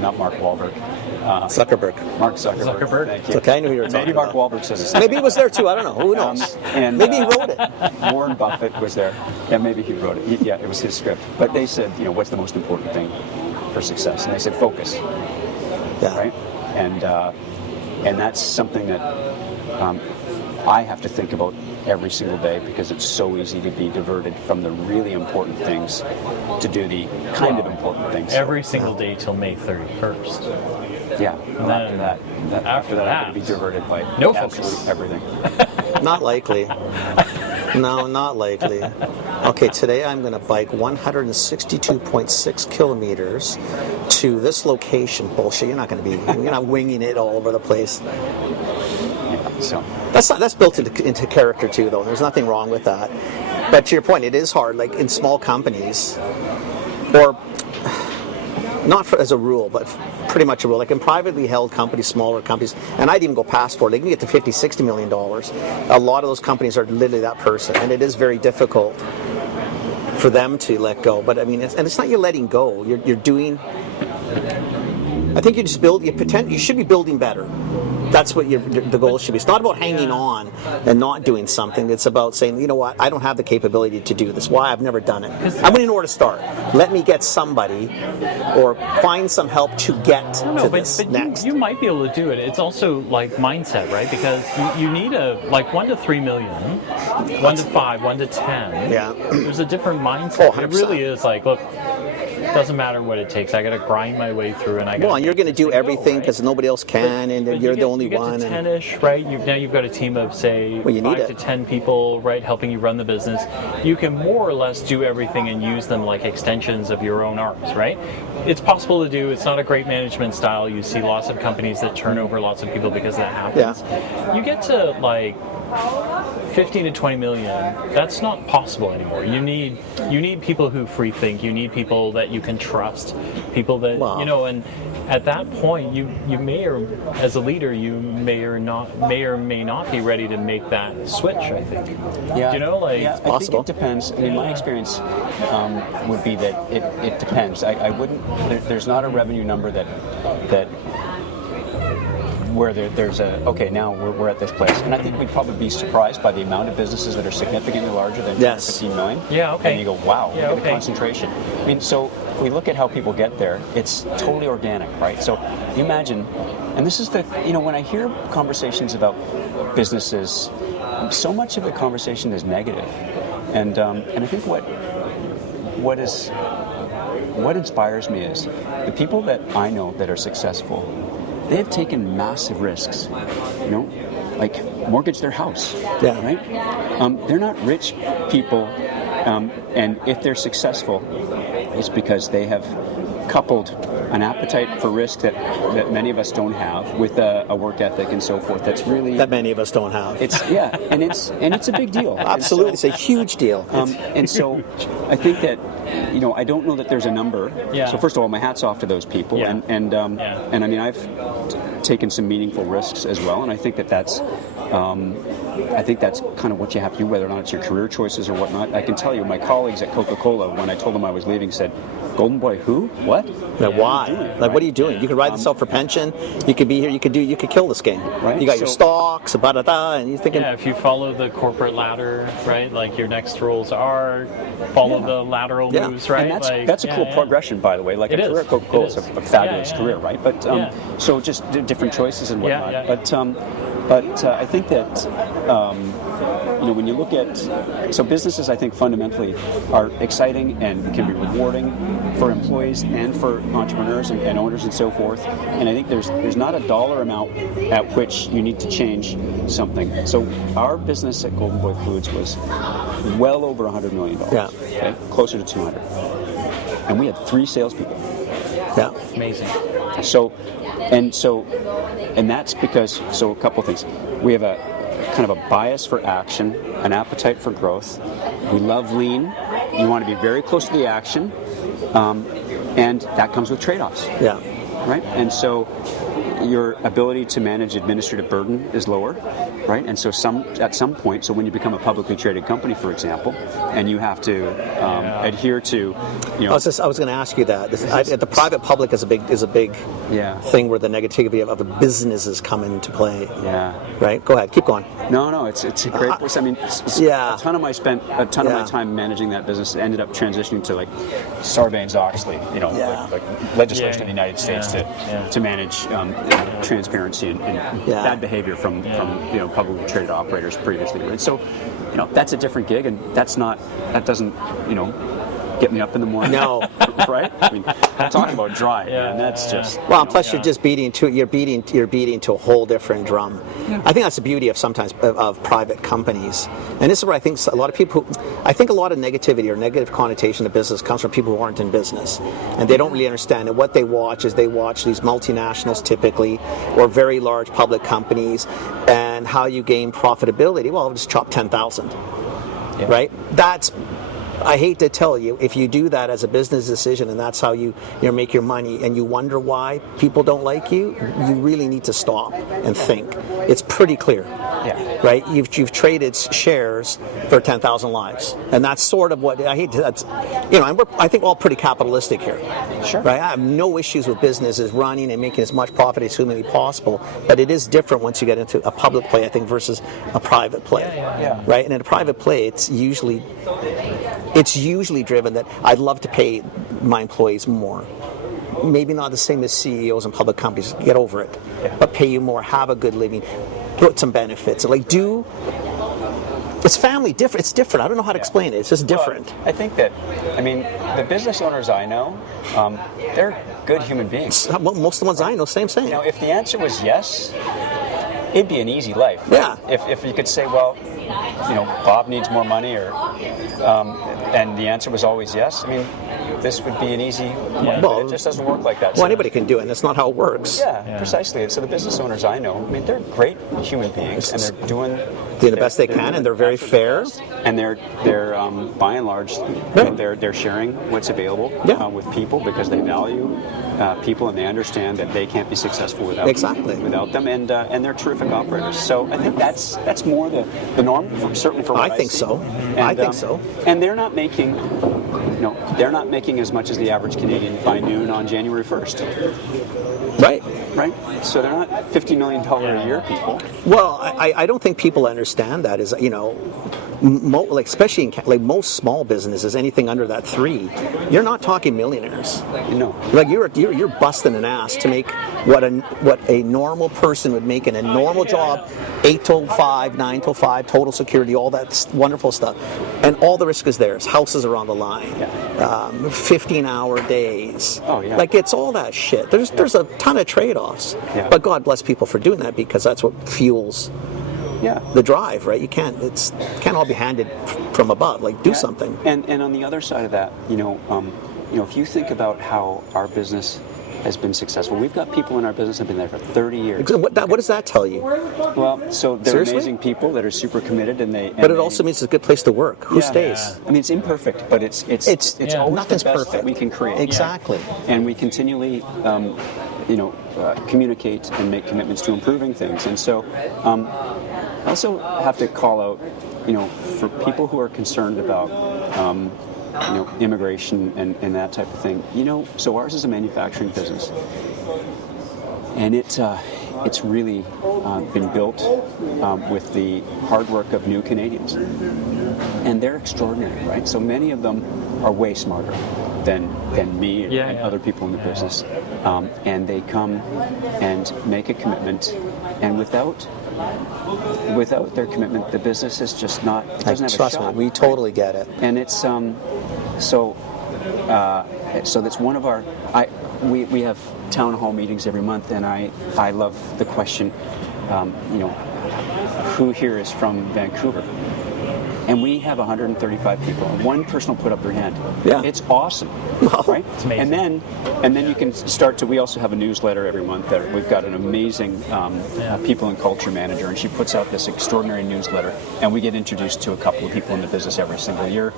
Wahlberg. Zuckerberg. Mark Zuckerberg. Thank you. It's okay, I knew you were talking Maybe Mark about. Wahlberg says the same. Maybe he was there too, I don't know. Who knows? And maybe he wrote it. Warren Buffett was there. Yeah, maybe he wrote it. It was his script. But they said, what's the most important thing for success? And they said focus. Yeah. Right? And that's something that I have to think about every single day, because it's so easy to be diverted from the really important things to do the kind of important things. Every single day till May 31st. Yeah. And after that, I'm going to be diverted by absolutely everything. Not likely. No, not likely. Okay, today I'm going to bike 162.6 kilometers to this location. Bullshit, you're not winging it all over the place. So that's built into character too, though. There's nothing wrong with that. But to your point, it is hard. Like in small companies, or not as a rule, but pretty much a rule. Like in privately held companies, smaller companies, and I'd even go past for it. They can get to $50-60 million. A lot of those companies are literally that person, and it is very difficult for them to let go. But I mean, it's not you letting go. You're doing. I think you just build. You should be building better. That's what the goal should be. It's not about hanging on and not doing something. It's about saying, you know what, I don't have the capability to do this. Why? I've never done it. I'm waiting to start. Let me get somebody or find some help to get to this next. You might be able to do it. It's also like mindset, right? Because you need like 1 to 3 million, 1 to 5, 1 to 10. Yeah. There's a different mindset. Oh, it really is like, look, it doesn't matter what it takes. I got to grind my way through, and and you're going to do everything because nobody else can, and you're the only one. You get to 10-ish, right? Now you've got a team of, say, 5 to 10 people, right, helping you run the business. You can more or less do everything and use them like extensions of your own arms, right? It's possible to do. It's not a great management style. You see lots of companies that turn over lots of people because that happens. Yeah. You get to, like, 15 to 20 million, that's not possible anymore. You need people who free think. You need people that you you can trust, people that Wow. you know. And at that point, you may, or as a leader, you may or may not be ready to make that switch. I think. Yeah, You know, like yeah, I possible. think it depends. I mean, my experience would be that it depends. I wouldn't. There's not a revenue number that where there's a okay, now we're at this place, and I think we'd probably be surprised by the amount of businesses that are significantly larger than Yes. 15 million. Yeah, okay. And you go, wow, Yeah, look at the okay. concentration. I mean, so if we look at how people get there, it's totally organic, right? So you imagine, and this is when I hear conversations about businesses, so much of the conversation is negative, and I think what inspires me is the people that I know that are successful. They have taken massive risks, like mortgage their house, Yeah. right? They're not rich people, and if they're successful, it's because they have coupled an appetite for risk that many of us don't have with a work ethic and so forth. That's really That many of us don't have. and it's a big deal. Absolutely, it's a huge deal. And so I think that I don't know that there's a number. Yeah. So first of all, my hat's off to those people, Yeah. and I mean I've taken some meaningful risks as well, and I think that's kind of what you have to do, whether or not it's your career choices or whatnot. I can tell you, my colleagues at Coca-Cola, when I told them I was leaving, said, "Golden Boy, who? What? Now, why? Right? What are you doing? You could ride this out for pension. You could be here. You could kill this game. Right. You got your So- stocks, and you're thinking, yeah, if you follow the corporate ladder, right? Like your next roles are follow the lateral Yeah. moves, right? And that's a cool progression, by the way. Like It a career is. at Coca-Cola It is is. a fabulous Yeah, yeah, career, yeah. right? But Yeah. so just different choices and Yeah, whatnot. yeah. But I think that when you look at businesses, I think fundamentally are exciting and can be rewarding for employees and for entrepreneurs and owners and so forth. And I think there's not a dollar amount at which you need to change something. So our business at Golden Boy Foods was well over $100 million. Yeah. Okay? Closer to 200. And we had 3 salespeople. yeah, Amazing. And that's because, a couple of things. We have a kind of a bias for action, an appetite for growth. We love lean. You want to be very close to the action, and that comes with trade-offs, yeah. right? And so your ability to manage administrative burden is lower, right? And so at some point, so when you become a publicly traded company, for example, and you have to adhere to, I was going to ask you that. The private public is a big Yeah. thing where the negativity of the businesses come into play. Yeah. Right. Go ahead. Keep going. No, it's a great place. I mean, Yeah. a ton of my time managing that business ended up transitioning to like Sarbanes-Oxley, Yeah. like legislation Yeah. in the United States Yeah. to manage transparency and Yeah. bad behavior from publicly traded operators previously. Right? So, that's a different gig, and that doesn't get me up in the morning. No. Right? I mean, talking about drive, man. That's just. Well, and plus you're just beating to a whole different drum. Yeah. I think that's the beauty of sometimes of private companies, and this is where I think a lot of people. I think a lot of negativity or negative connotation of business comes from people who aren't in business, and they don't really understand. And what they watch is they watch these multinationals typically, or very large public companies, and how you gain profitability. Well, I'll just chop 10,000, right? That's. I hate to tell you, if you do that as a business decision and that's how you make your money, and you wonder why people don't like you, you really need to stop and think. It's pretty clear, right? You've traded shares for 10,000 lives, and that's sort of what I hate to. That's and we're I think all pretty capitalistic here, Sure. right? I have no issues with businesses running and making as much profit as humanly possible, but it is different once you get into a public play, I think, versus a private play, Yeah. right? And in a private play, it's usually driven that I'd love to pay my employees more. Maybe not the same as CEOs and public companies. Get over it. Yeah. But pay you more, have a good living, put some benefits. It's family different. It's different. I don't know how to explain it. It's just different. Well, I think that, the business owners I know, they're good human beings. Well, most of the ones I know, same. If the answer was yes, it'd be an easy life. Right? Yeah. If you could say, well, Bob needs more money, or and the answer was always yes, this would be an easy life. Well, But it just doesn't work like that. Well, anybody can do it, and that's not how it works. Yeah, precisely. So the business owners I know, they're great human beings, and they're doing do the best they can, and they're very fair. And they're by and large, they're sharing what's available with people because they value people and they understand that they can't be successful without them, and they're terrific operators. So I think that's more the norm, certainly for what I think see. so. And, I think so. And they're not making. They're not making as much as the average Canadian by noon on January 1st. Right. So they're not $50 million a year people. Well, I don't think people understand that. Is especially in most small businesses, anything under that 3, you're not talking millionaires. No. Like you're busting an ass to make what a normal person would make in a normal job, 8 till 5, 9 till 5, total security, all that wonderful stuff, and all the risk is theirs. Houses are on the line, 15-hour days. Oh yeah. Like it's all that shit. There's a ton of trade-offs. Yeah. But God bless people for doing that because that's what fuels the drive, right? You can't all be handed from above. Like do something. And on the other side of that, if you think about how our business has been successful, we've got people in our business that have been there for 30 years. What does that tell you? Well, so they're Seriously? amazing people that are super committed, But it also means it's a good place to work. Who stays? Yeah. I mean, it's imperfect, but it's always nothing's the best perfect that we can create. Exactly. And we continually, communicate and make commitments to improving things. And so, I also have to call out, for people who are concerned about, immigration and that type of thing. So ours is a manufacturing business, and it's really been built with the hard work of new Canadians, and they're extraordinary, right? So many of them are way smarter than me and other people in the business, and they come and make a commitment, and without their commitment, the business is just not doesn't have a trust shot. me, we totally get it. And it's so that's one of our we have town hall meetings every month, and I love the question, who here is from Vancouver? And we have 135 people, and one person will put up their hand. Yeah. It's awesome, right? It's amazing. And then you can start to. We also have a newsletter every month that we've got an amazing people and culture manager, and she puts out this extraordinary newsletter, and we get introduced to a couple of people in the business every single year.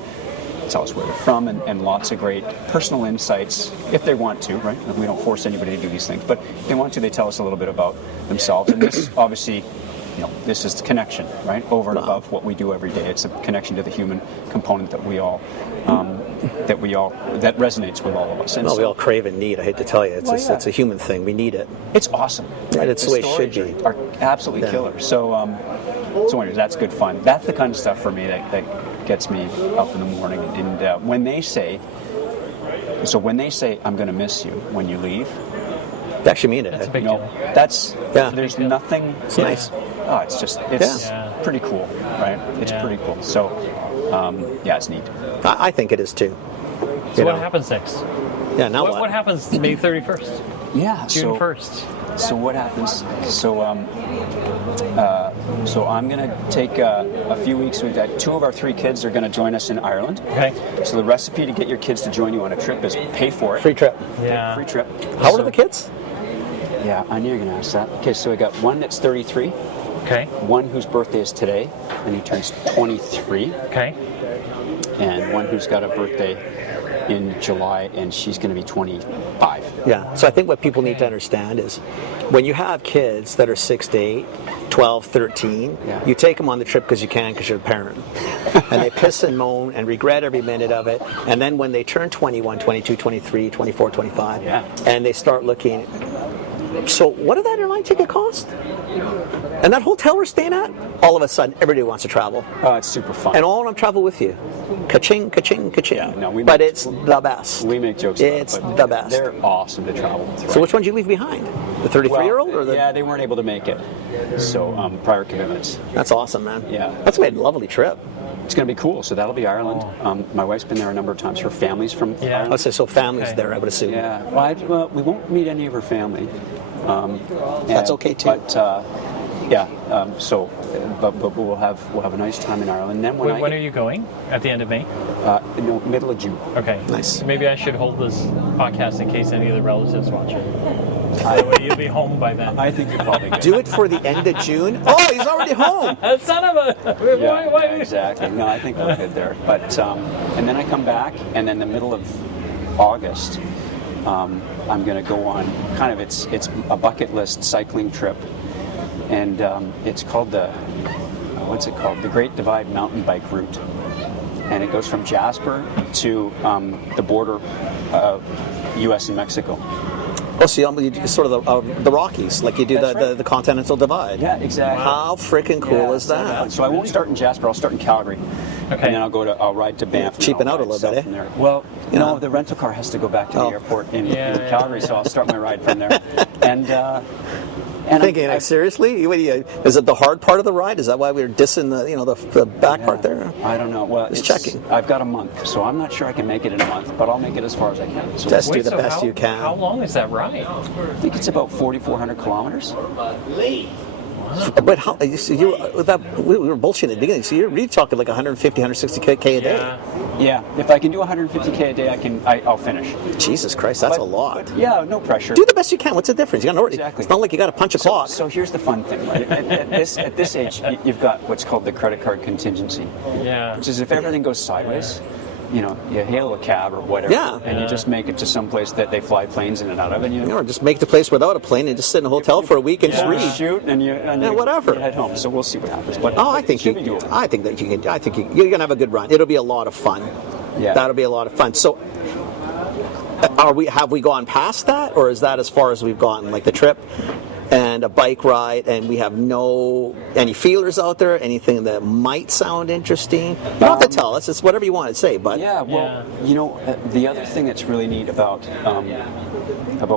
Tell us where they're from, and lots of great personal insights if they want to, right? We don't force anybody to do these things, but if they want to, they tell us a little bit about themselves. And this obviously, this is the connection, right? Over and above what we do every day. It's a connection to the human component that that resonates with all of us. And we all crave and need. I hate to tell you, it's a human thing. We need it. It's awesome. Right? It's the way it should be. Are absolutely killer. So, anyways, that's good fun. That's the kind of stuff for me that gets me up in the morning. And when they say, "I'm going to miss you when you leave," They actually mean it. That's a big deal. There's nothing. It's nice. Oh, it's pretty cool, right? It's pretty cool. So, it's neat. I think it is too. So what happens next? Yeah, now what? What happens May 31st? Yeah, June 1st. So what happens? So I'm going to take a few weeks. We've got 2 of our 3 kids are going to join us in Ireland. Okay. So the recipe to get your kids to join you on a trip is pay for it. Free trip. Yeah. Free trip. How old are the kids? Yeah, I knew you were going to ask that. Okay, so we got one that's 33. Okay. One whose birthday is today, and he turns 23. Okay. And one who's got a birthday in July, and she's going to be 25. Yeah. So I think what people need to understand is when you have kids that are 6 to 8, 12, 13, you take them on the trip because you can, because you're a parent. And they piss and moan and regret every minute of it. And then when they turn 21, 22, 23, 24, 25, and they start looking, so what did that airline ticket cost? And that hotel we're staying at, all of a sudden, everybody wants to travel. Oh, it's super fun. And all of them travel with you. Ka-ching, ka-ching, ka-ching. Yeah, no, but it's the best. We make jokes about it. It's the best. They're awesome to travel with. Right? So which one did you leave behind? The 33-year-old? Or the... Yeah, they weren't able to make it. So prior commitments. That's awesome, man. Yeah. That's made a lovely trip. It's going to be cool. So that'll be Ireland. My wife's been there a number of times. Her family's from Ireland. Let's say so family's there, I would assume. Yeah. Well, we won't meet any of her family. That's okay too. But but we'll have a nice time in Ireland. And then when are you going? At the end of May? Middle of June. Okay. Nice. Maybe I should hold this podcast in case any of the relatives watch it. You'll be home by then. I think you're probably good. Do it for the end of June. Oh, he's already home. Son of a... Yeah, exactly. No, I think we're good there. But and then I come back, and then the middle of August, I'm going to go on kind of it's a bucket list cycling trip, and it's called the Great Divide Mountain Bike Route, and it goes from Jasper to the border of U.S. and Mexico. Oh, so you do sort of the Rockies, like you do the Continental Divide. Yeah, exactly. How freaking cool is that? So I won't start in Jasper. I'll start in Calgary, and then I'll ride to Banff. Cheaping out a little bit, eh? Well, no, the rental car has to go back to the airport in Calgary, so I'll start my ride from there. And thinking, seriously? Is it the hard part of the ride? Is that why we were dissing the back part there? I don't know. Well, just checking. I've got a month, so I'm not sure I can make it in a month, but I'll make it as far as I can. So just do the best you can. How long is that ride? I think it's about 4,400 kilometers. But how, we were bullshitting at the beginning, so you're really talking like 150, 160k a day. Yeah, if I can do 150k a day, I'll finish. Jesus Christ, that's a lot. Yeah, no pressure. Do the best you can. What's the difference? Exactly. It's not like you got to punch a clock. So here's the fun thing, right? At this age, you've got what's called the credit card contingency. Yeah. Which is if everything goes sideways, you hail a cab or whatever, and you just make it to some place that they fly planes in and out of, and or just make the place without a plane and just sit in a hotel for a week and just read. Shoot, and you whatever. head home. So we'll see what happens. But I think you're gonna have a good run. It'll be a lot of fun. Yeah, that'll be a lot of fun. So, have we gone past that, or is that as far as we've gotten? Like the trip and a bike ride, and we have any feelers out there, anything that might sound interesting. You don't have to tell us, it's whatever you want to say, but the other thing that's really neat about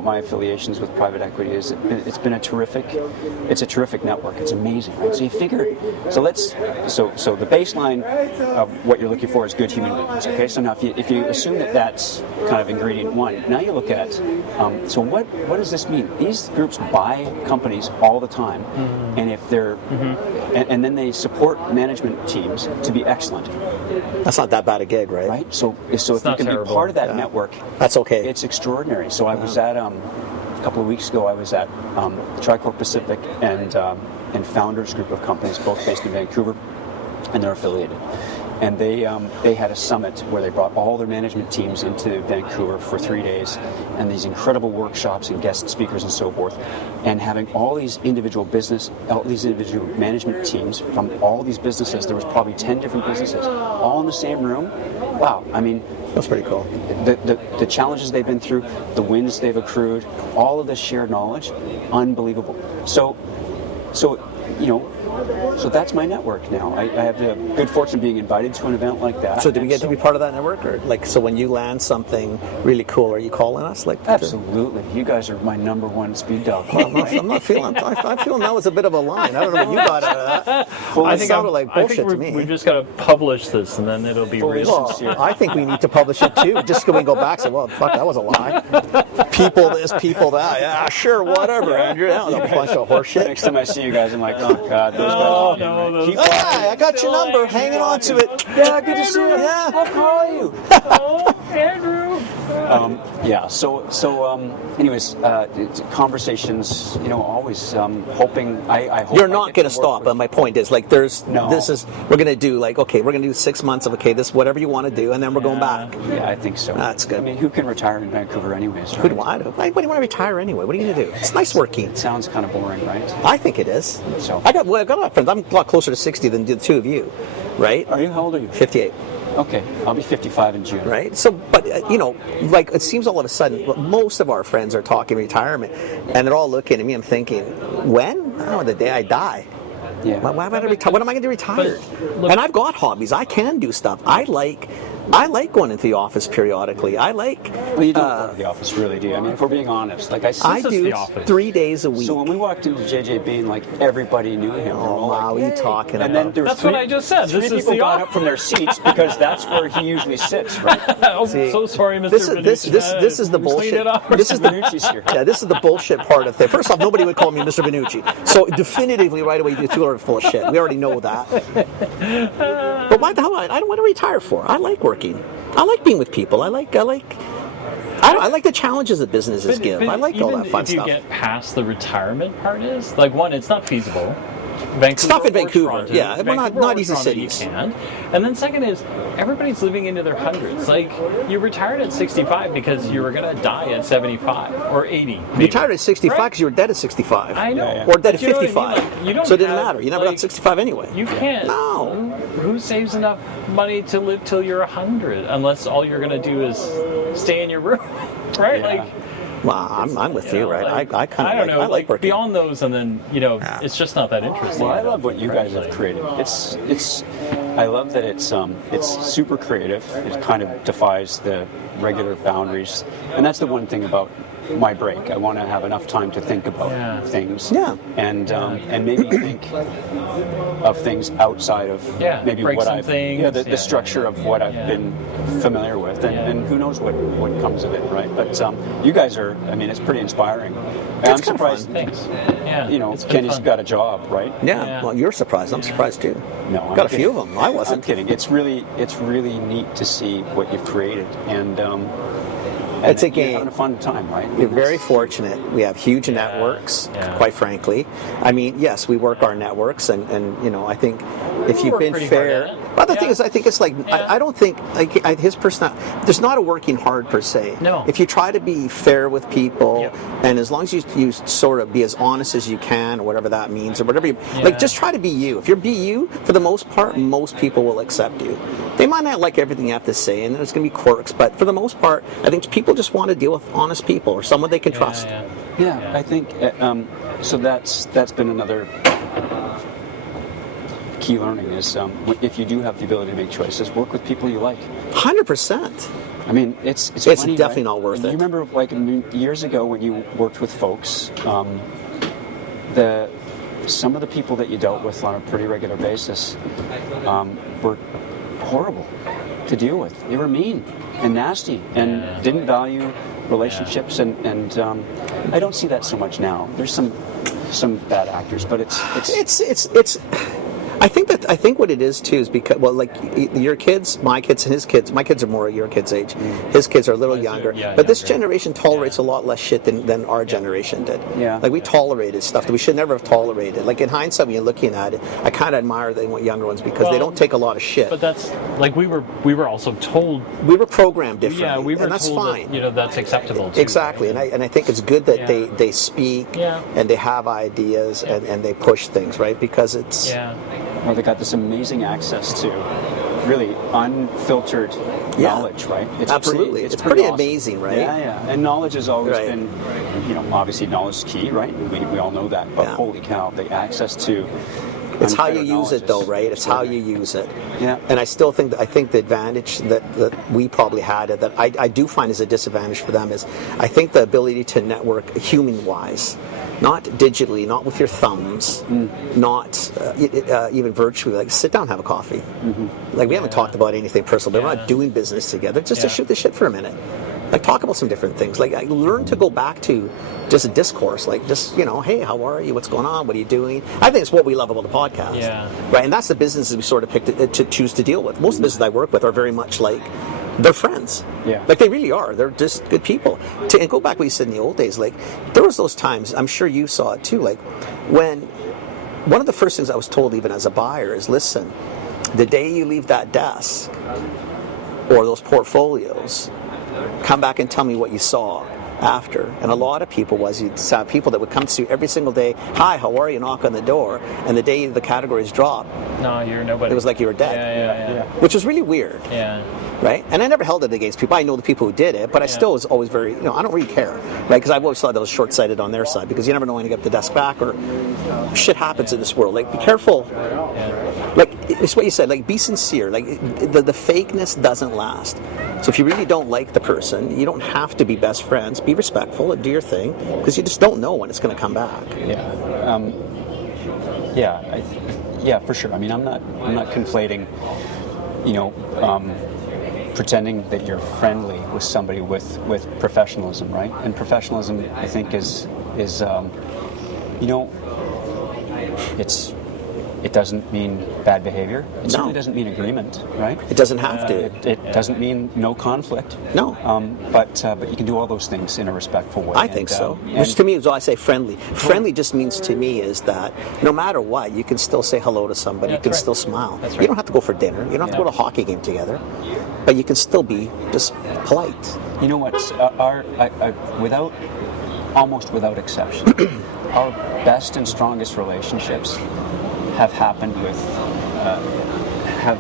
my affiliations with private equity is it's a terrific network. It's amazing, right? So you figure, so the baseline of what you're looking for is good human beings. Okay, so now if you assume that that's kind of ingredient one, now you look at so what does this mean? These groups buy companies all the time, and if they're and then they support management teams to be excellent. That's not that bad a gig, right? Right. So if you can be part of that network, that's okay. It's extraordinary. So I was at a couple of weeks ago. I was at Tricor Pacific and Founders Group of companies, both based in Vancouver, and they're affiliated. And they had a summit where they brought all their management teams into Vancouver for 3 days, and these incredible workshops and guest speakers and so forth, and having all these individual management teams from all these businesses. There was probably 10 different businesses, all in the same room. Wow, I mean, that's pretty cool. The challenges they've been through, the wins they've accrued, all of this shared knowledge, unbelievable. So that's my network now. I have the good fortune of being invited to an event like that. So do we get to be part of that network? Or so when you land something really cool, are you calling us? Absolutely. You guys are my number one speed dog. I'm not feeling that was a bit of a line. I don't know what you got out of that. I think sounded like bullshit to me. We've just got to publish this, and then it'll be real. Sincere. I think we need to publish it too. Just so we can go back and say, well, fuck, that was a lie. People this, people that. Yeah, sure, whatever, Andrew. That was a bunch of horseshit. Next time I see you guys, I'm like, oh, God, those guys. I got your number. Hanging on to it. Yeah, good to see you. Yeah, I'll call you. Andrew. Anyways, conversations. Always hoping. I hope you're not going to stop. But my point is, we're going to do we're going to do 6 months of this whatever you want to do, and then we're going back. Yeah, I think so. That's good. I mean, who can retire in Vancouver anyways? Right? Who do I do? Why do you want to retire anyway? What are you going to do? It's nice working. It sounds kind of boring, right? I think it is. So I've got a lot of friends. I'm a lot closer to 60 than the two of you, right? Are you? How old are you? 58. Okay, I'll be 55 in June. Right. So, but it seems all of a sudden most of our friends are talking retirement, and they're all looking at me and thinking, when? I don't know, the day I die. Yeah. Why am I going to When am I going to retire? And I've got hobbies. I can do stuff. I like going into the office periodically. Well, you don't go to the office, really, do you? I mean, if we're being honest, I do 3 days a week. So when we walked into JJ Bean, everybody knew him. Oh, wow, what are you talking about? And then there was what I just said. Three people got up from their seats because that's where he usually sits, right? So sorry, Mr. This is the bullshit. This is Benucci's here. Yeah, this is the bullshit part of things. First off, nobody would call me Mr. Benucci. So definitively, right away, you two are full of shit. We already know that. But why the hell? I don't want to retire for. I like working. I like being with people. I like I like the challenges that businesses give. I like all that fun if you stuff. get past the retirement part, is like one, it's not feasible. Stuff in or Vancouver, Toronto. yeah, well, Vancouver not or easy Toronto, cities. You can. And then second is, everybody's living into their hundreds. Like, you retired at 65 because you were going to die at 75 or 80. Maybe. You retired at 65 because you were dead at 65. I know. Or dead at But you know what I 55. mean? Like, you don't so it didn't have, matter. You never got 65 anyway. You can't. No. Who saves enough money to live till you're 100 unless all you're going to do is stay in your room, right? Yeah. Like, Well, I'm with you, right? Like, I kind of I don't know. I like working. Beyond those, and then it's just not that interesting. Well, I love what you guys have created. It's I love that it's super creative. It kind of defies the regular boundaries, and that's the one thing about my break. I want to have enough time to think about things, and maybe think of things outside of maybe break what some I've things. the structure of what I've been familiar with, and who knows what comes of it, right? But you guys are, I mean, it's pretty inspiring. I'm surprised. Thanks. Yeah, it's been Kenny's fun. got a job, right? Yeah. Well, you're surprised. I'm surprised too. No, I'm got a kidding. few of them. I wasn't. I'm kidding. It's really neat to see what you've created, and it's a you're game. having a fun time, right? We're very fortunate. We have huge networks, quite frankly. I mean, yes, we work our networks, and I think if you've been fair. But the thing is, I think it's like, I don't think, like, his personality, there's not a working hard per se. No. If you try to be fair with people, and as long as you sort of be as honest as you can, or whatever that means, or whatever like, just try to be you. If you're be you, for the most part, most people will accept you. They might not like everything you have to say, and there's going to be quirks, but for the most part, I think people just want to deal with honest people, or someone they can trust. Yeah, I think, so that's been another key learning is if you do have the ability to make choices, work with people you like. 100%. I mean, it's funny, definitely right? not worth it. You remember, like, years ago when you worked with folks, some of the people that you dealt with on a pretty regular basis were horrible to deal with. They were mean and nasty and didn't value relationships, and I don't see that so much now. There's some bad actors, but it's I think what it is too is because, well, like, your kids, my kids, and his kids. My kids are more your kids' age. His kids are a little younger. But this generation tolerates a lot less shit than our generation did. Yeah. Like, we tolerated stuff that we should never have tolerated. Like, in hindsight, when you're looking at it, I kind of admire the younger ones because they don't take a lot of shit. But that's like we were also told. We were programmed differently. Yeah, we were and that's told fine. that, that's acceptable. Too, exactly, right? and I think it's good that they speak and they have ideas and they push things, right? Because it's well, they got this amazing access to really unfiltered knowledge, right? It's absolutely, it's pretty awesome. Amazing, right? Yeah. And knowledge has always been, obviously knowledge is key, right? We all know that. But holy cow, the access to it's how you use it, though, right? It's how you use it. Yeah. And I still think the advantage that we probably had, that I do find is a disadvantage for them, is I think the ability to network human-wise, not digitally, not with your thumbs, not even virtually. Like, sit down, have a coffee. Like, we haven't talked about anything personal, but we're not doing business together. Just to shoot the shit for a minute. Like, talk about some different things. Like, I learn to go back to just a discourse. Like, just, hey, how are you? What's going on? What are you doing? I think it's what we love about the podcast. Yeah. Right? And that's the businesses we sort of picked to choose to deal with. Most of the businesses I work with are very much like, they're friends. Yeah. Like, they really are. They're just good people. And go back what you said in the old days, like, there was those times, I'm sure you saw it too, like, when one of the first things I was told even as a buyer is, listen, the day you leave that desk or those portfolios, come back and tell me what you saw after. And a lot of people you'd have people that would come to you every single day, hi, how are you, knock on the door, and the day the categories dropped, no, you're nobody. It was like you were dead. Yeah. Which was really weird. Yeah. Right? And I never held it against people. I know the people who did it, but I still was always very, I don't really care. Right? Because I've always thought that was short-sighted on their side, because you never know when you get the desk back, or shit happens in this world. Like, be careful. Like, it's what you said, like, be sincere. Like, the fakeness doesn't last. So if you really don't like the person, you don't have to be best friends. Be respectful and do your thing, because you just don't know when it's going to come back. Yeah, for sure. I mean, I'm not conflating, pretending that you're friendly with somebody with professionalism, right? And professionalism, I think, is it's It doesn't mean bad behavior. It No. certainly doesn't mean agreement, right? It doesn't have to. It doesn't mean no conflict. No. But you can do all those things in a respectful way. I think so. Which to me is why I say friendly. Friendly just means to me is that no matter what, you can still say hello to somebody. Yeah, You can that's still right. smile. That's You right. don't have to go for dinner. You don't have to go to a hockey game together. But you can still be just polite. You know what? Almost without exception, our best and strongest relationships have happened have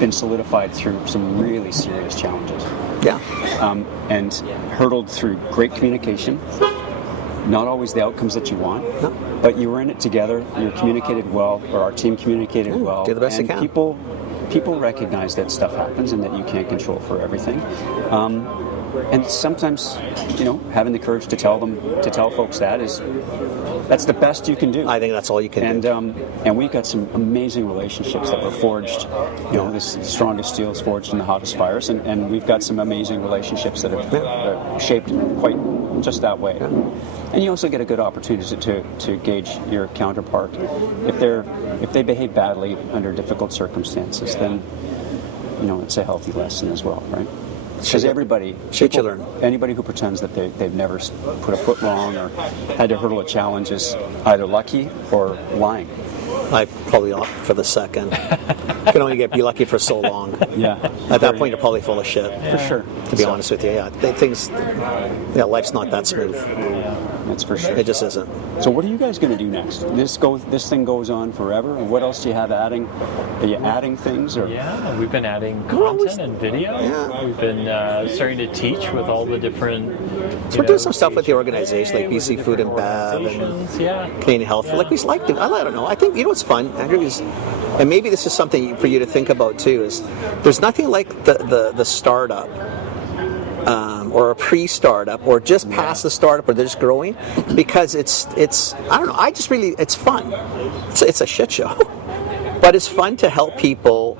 been solidified through some really serious challenges. Yeah. And hurdled through great communication. Not always the outcomes that you want, No. but you were in it together. You communicated well, or our team communicated well. do the best and you can. People recognize that stuff happens and that you can't control for everything. And sometimes, having the courage to tell folks that's the best you can do. I think that's all you can do. And we've got some amazing relationships that were forged. The strongest steel is forged in the hottest fires, and we've got some amazing relationships that have shaped quite just that way. And you also get a good opportunity to gauge your counterpart. If they behave badly under difficult circumstances, then it's a healthy lesson as well, right? Because anybody who pretends that they've never put a foot wrong or had to hurdle a challenge is either lucky or lying. I probably opt for the second. You can only be lucky for so long. Yeah. At that point, you're probably full of shit. For sure. To be honest with you, life's not that smooth. That's for sure. It just isn't. So what are you guys going to do next? This thing goes on forever. And what else do you have adding? Are you adding things? Or? Yeah, we've been adding content and video. Yeah. We've been starting to teach with all the different. So we're doing some stuff with the organization, like BC Food and Bev and organizations, yeah. Canadian Health. Like we like to. I don't know. I think what's fun, Andrew, is, and maybe this is something for you to think about too. Is there's nothing like the startup. Or a pre-startup, or just past the startup, or they're just growing, because it's I don't know. It's fun. It's a shit show, but it's fun to help people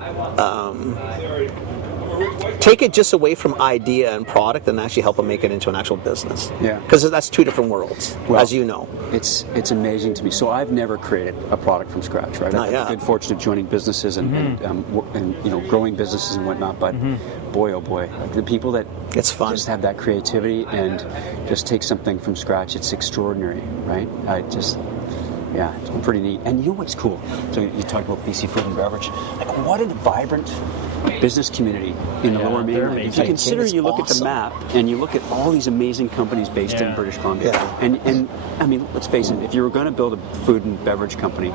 take it just away from idea and product and actually help them make it into an actual business. Yeah. Because that's two different worlds, Well, as you know. It's amazing to me. So I've never created a product from scratch, right? I've had the good fortune of joining businesses and growing businesses and whatnot. But boy, oh boy, the people that It's fun. just have that creativity and just take something from scratch, it's extraordinary, right? It's pretty neat. And you know what's cool? So you talked about BC Food and Beverage. Like, what a vibrant business community in the Lower they're Mainland. If you amazing. consider, It's you look at the awesome. map and you look at all these amazing companies based in Yeah. British Columbia. Yeah. And I mean, let's face it, if you were going to build a food and beverage company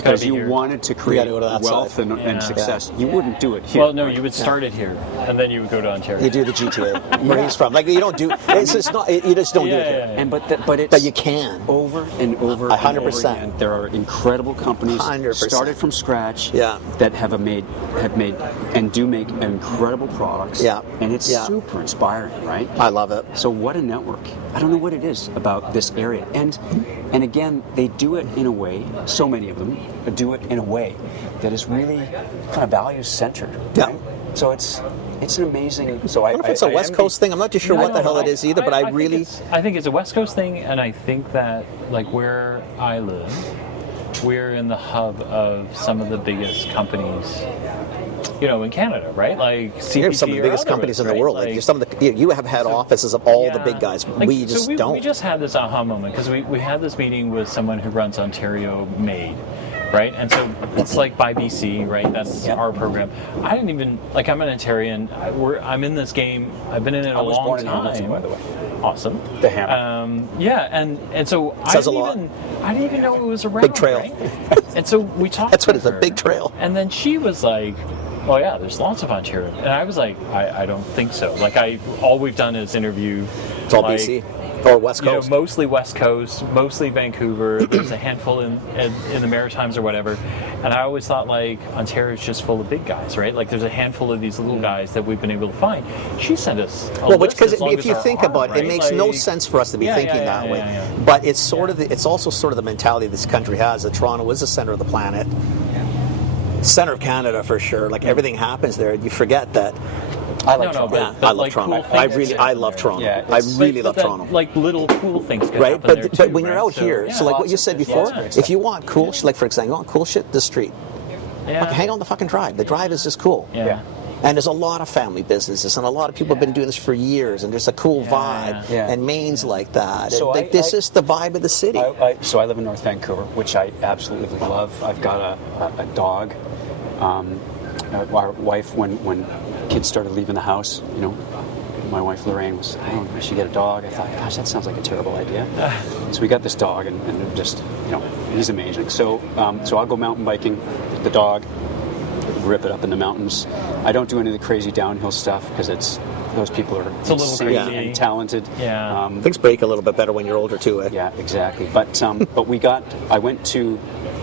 gotta because be you here. wanted to create gotta go to that wealth side. and Yeah. success, you wouldn't do it here. Well, no, you would start it here, and then you would go to Ontario. You do the GTA where he's from. Like you don't do. It's just not. You just don't do it here. Yeah. And but it's But you can. over and over. 100%. And there are incredible companies 100%. started from scratch. Yeah. That have made and do make incredible products. Yeah. And it's Yeah. super inspiring, right? I love it. So what a network. I don't know what it is about this area. And again, they do it in a way, so many of them do it in a way that is really kind of values centered. Yeah. Right? So it's an amazing. So I don't know if it's a West Coast thing. I'm not too sure what the hell it is either. But I really. I think it's a West Coast thing, and I think that like where I live, we're in the hub of some of the biggest companies. In Canada, right? Like CPG You're some of the or biggest companies in the otherwise, world. right? Like some of the you have had offices of all the big guys. Like, We just don't. We just had this aha moment because we had this meeting with someone who runs Ontario Made, right? And so it's like by BC, right? That's our program. I didn't even like. I'm an Ontarian. I'm in this game. I've been in it a was long born in time. Hamilton, by the way. Awesome. The hammer. And so Says a lot. I didn't even know it was around. Big trail. Right? And so we talked. That's what to it's a her, big trail. And then she was like, "Oh yeah, there's lots of Ontario," and I was like, "I don't think so." Like all we've done is interview. It's all like, BC or West Coast. Mostly West Coast, mostly Vancouver. There's a handful in the Maritimes or whatever. And I always thought like Ontario's just full of big guys, right? Like there's a handful of these little guys that we've been able to find. She sent us a list Because as long if as you our think arm, about it, right? it makes no Like- sense for us to be Yeah, thinking yeah, that yeah, way. yeah. But it's it's also sort of the mentality this country has. That Toronto is the center of the planet, center of Canada for sure. Like everything happens there. You forget that. I like No, Toronto. Yeah, but I love like Toronto. cool things I love Toronto. Yeah, I it's- really love that, Toronto. Like little cool things can Right, happen there but too, when you're right? out here, so like what you said before, great if you want cool, like for example, you want cool shit, the street. yeah. Hang on the fucking drive. The drive is just cool. Yeah. And there's a lot of family businesses, and a lot of people have been doing this for years, and there's a cool vibe. Yeah. And Maine's like that. So And, like, this is the vibe of the city. So I live in North Vancouver, which I absolutely love. I've got a dog. Our wife, when kids started leaving the house, my wife Lorraine was, oh, we should get a dog. I thought, gosh, that sounds like a terrible idea. So we got this dog, and just, he's amazing. So I'll go mountain biking with the dog, rip it up in the mountains. I don't do any of the crazy downhill stuff because those people are It's a little insane crazy. and talented. Yeah. Things break a little bit better when you're older too. Eh? Yeah, exactly. But I went to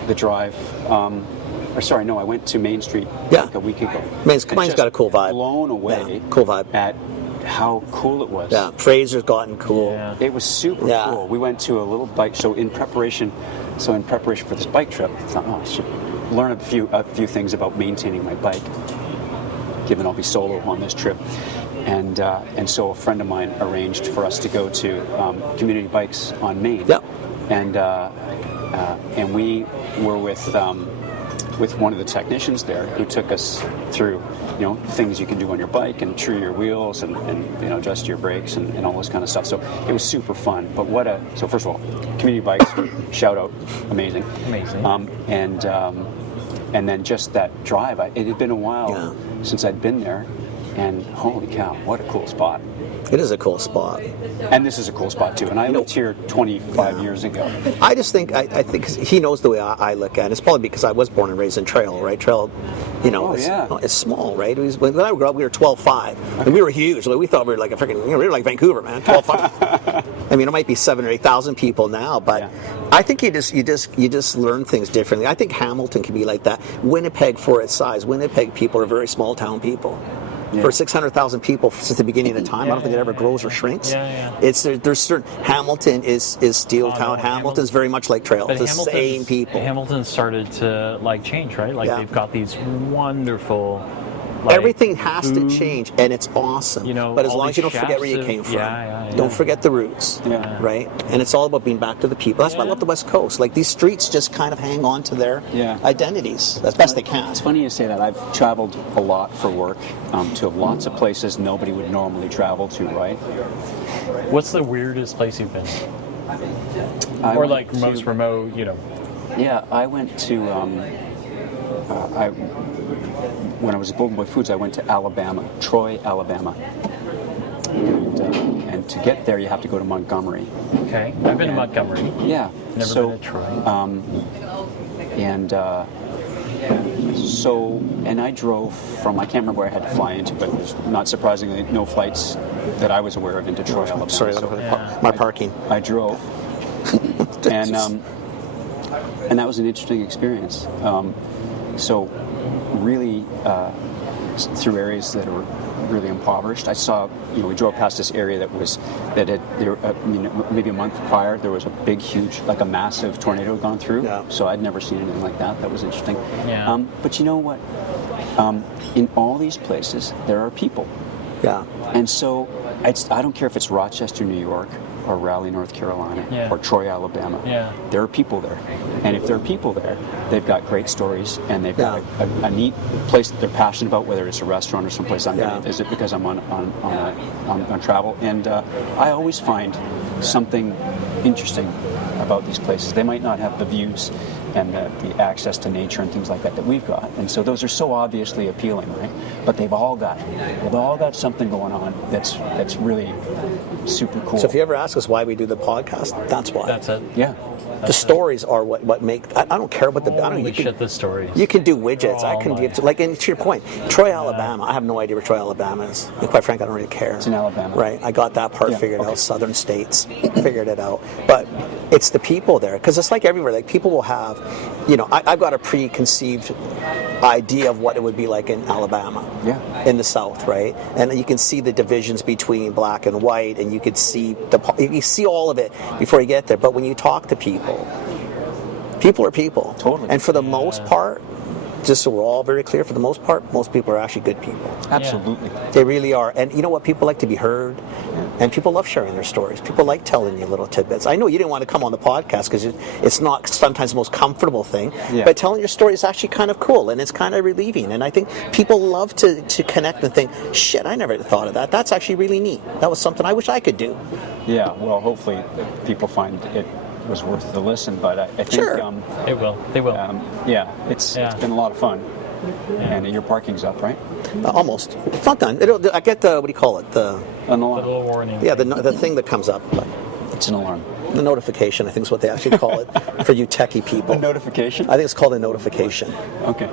the drive. I went to Main Street like a week ago. Main's And got just a cool vibe. Blown away. Yeah, cool vibe. At how cool it was. Yeah, Fraser's gotten cool. Yeah. It was super cool. We went to a little bike show in preparation for this bike trip. I thought, I should learn a few things about maintaining my bike, given I'll be solo on this trip. And so a friend of mine arranged for us to go to Community Bikes on Main. Yep. And we were with one of the technicians there who took us through things you can do on your bike and true your wheels and adjust your brakes and all this kind of stuff. So it was super fun. But so first of all, Community Bikes, shout out, amazing. And then just that drive, it had been a while since I'd been there, and holy cow, what a cool spot. It is a cool spot. And this is a cool spot too. And I lived here 25 years ago. I just think, I think 'cause he knows the way I look at it. It's probably because I was born and raised in Trail, right? Trail, it's small, right? When I grew up, we were 12.5, and we were huge. Like, we thought we were like a freaking, we were like Vancouver, man, 12.5. I mean, it might be 7,000 or 8,000 people now, but I think you just learn things differently. I think Hamilton can be like that. Winnipeg, for its size, Winnipeg people are very small town people. For 600,000 people since the beginning of time, I don't think it ever grows or shrinks. There's certain Hamilton is steel town. Hamilton's very much like Trail. It's the same people. Hamilton started to change, right? They've got these wonderful. Everything has to change, and it's awesome. But as long as you don't forget where you came from, don't forget the roots, right? And it's all about being back to the people. That's why I love the West Coast. Like, these streets just kind of hang on to their identities as best they can. It's funny you say that. I've traveled a lot for work to lots of places nobody would normally travel to, right? What's the weirdest place you've been? Or most remote, Yeah, I went to. When I was at Golden Boy Foods, I went to Alabama, Troy, Alabama. And to get there, you have to go to Montgomery. Okay, I've been to Montgomery. Yeah. Never been to Troy. And I drove from, I can't remember where I had to fly into, but there's not surprisingly no flights that I was aware of into Troy, Alabama. Sorry, my parking. I drove. And that was an interesting experience. Really through areas that are really impoverished. I saw, we drove past this area maybe a month prior, there was a big, huge, like a massive tornado had gone through. Yeah. So I'd never seen anything like that. That was interesting. Yeah. But you know what? In all these places, there are people. Yeah. And so I don't care if it's Rochester, New York, or Raleigh, North Carolina, or Troy, Alabama. Yeah. There are people there. And if there are people there, they've got great stories, and they've got a neat place that they're passionate about, whether it's a restaurant or someplace I'm going to visit because I'm on travel. And I always find something interesting about these places. They might not have the views and the access to nature and things like that we've got, and so those are so obviously appealing, right? But they've all got something going on that's really super cool. So if you ever ask us why we do the podcast, that's why. That's it. Yeah. The stories are what make. I don't care what the. I don't. The stories. You can do widgets. I can give and to your point, Troy, Alabama. I have no idea where Troy, Alabama is. And quite frankly, I don't really care. It's in Alabama. Right. I got that part figured out. Southern states figured it out. But it's the people there, because it's like everywhere. Like, people will have, I've got a preconceived idea of what it would be like in Alabama. Yeah. In the South, right? And you can see the divisions between black and white, and you could see you see all of it before you get there. But when you talk to people are people. Totally. And for the most part, just so we're all very clear, for the most part, most people are actually good people. Absolutely. They really are. And you know what? People like to be heard, and people love sharing their stories. People like telling you little tidbits. I know you didn't want to come on the podcast because it's not sometimes the most comfortable thing, but telling your story is actually kind of cool, and it's kind of relieving. And I think people love to connect and think, shit, I never thought of that. That's actually really neat. That was something I wish I could do. Yeah, well, hopefully people find it was worth the listen, but I think it will. They will. It's been a lot of fun. And your parking's up, right? Almost. It's not done. I get the, what do you call it? An alarm. The little warning. Yeah, the thing that comes up. It's an alarm. The notification, I think is what they actually call it for you techie people. A notification? I think it's called a notification. Okay.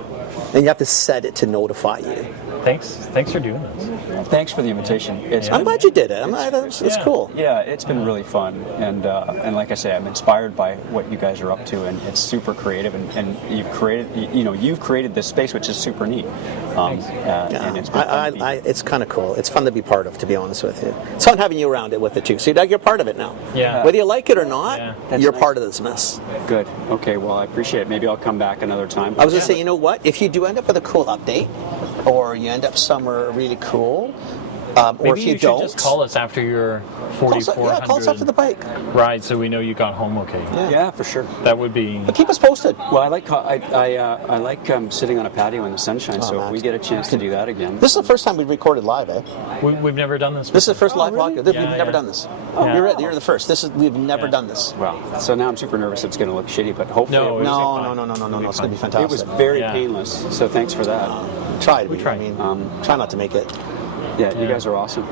And you have to set it to notify you. Thanks for doing this. Thanks for the invitation. I'm glad you did it. It's cool. Yeah, it's been really fun, and like I say, I'm inspired by what you guys are up to, and it's super creative, and you've created this space, which is super neat. And it's been fun to be. It's kind of cool. It's fun to be part of, to be honest with you. It's fun having you around it with it too. So you're part of it now. Yeah. Whether you like it or not, you're nice. part of this mess. Good. Okay. Well, I appreciate it. Maybe I'll come back another time. I was going to say, you know what? If you do end up with a cool update, or you end up somewhere really cool, or Maybe if you should don't, just call us after your 4,400 call us after the bike. ride, so we know you got home okay. Yeah, for sure. That would be. But keep us posted. Well, I like sitting on a patio in the sunshine. So if we get a chance to do that again. This is the first time we've recorded live, eh? We've never done this. This is the first live really? podcast. We've never done this. Yeah. You're the first. We've never done this. Well, so now I'm super nervous it's going to look shitty, but hopefully. No, No. It's going to be fantastic. It was very painless. So thanks for that. Try to be. try. I mean, try not to make it. Yeah, you guys are awesome.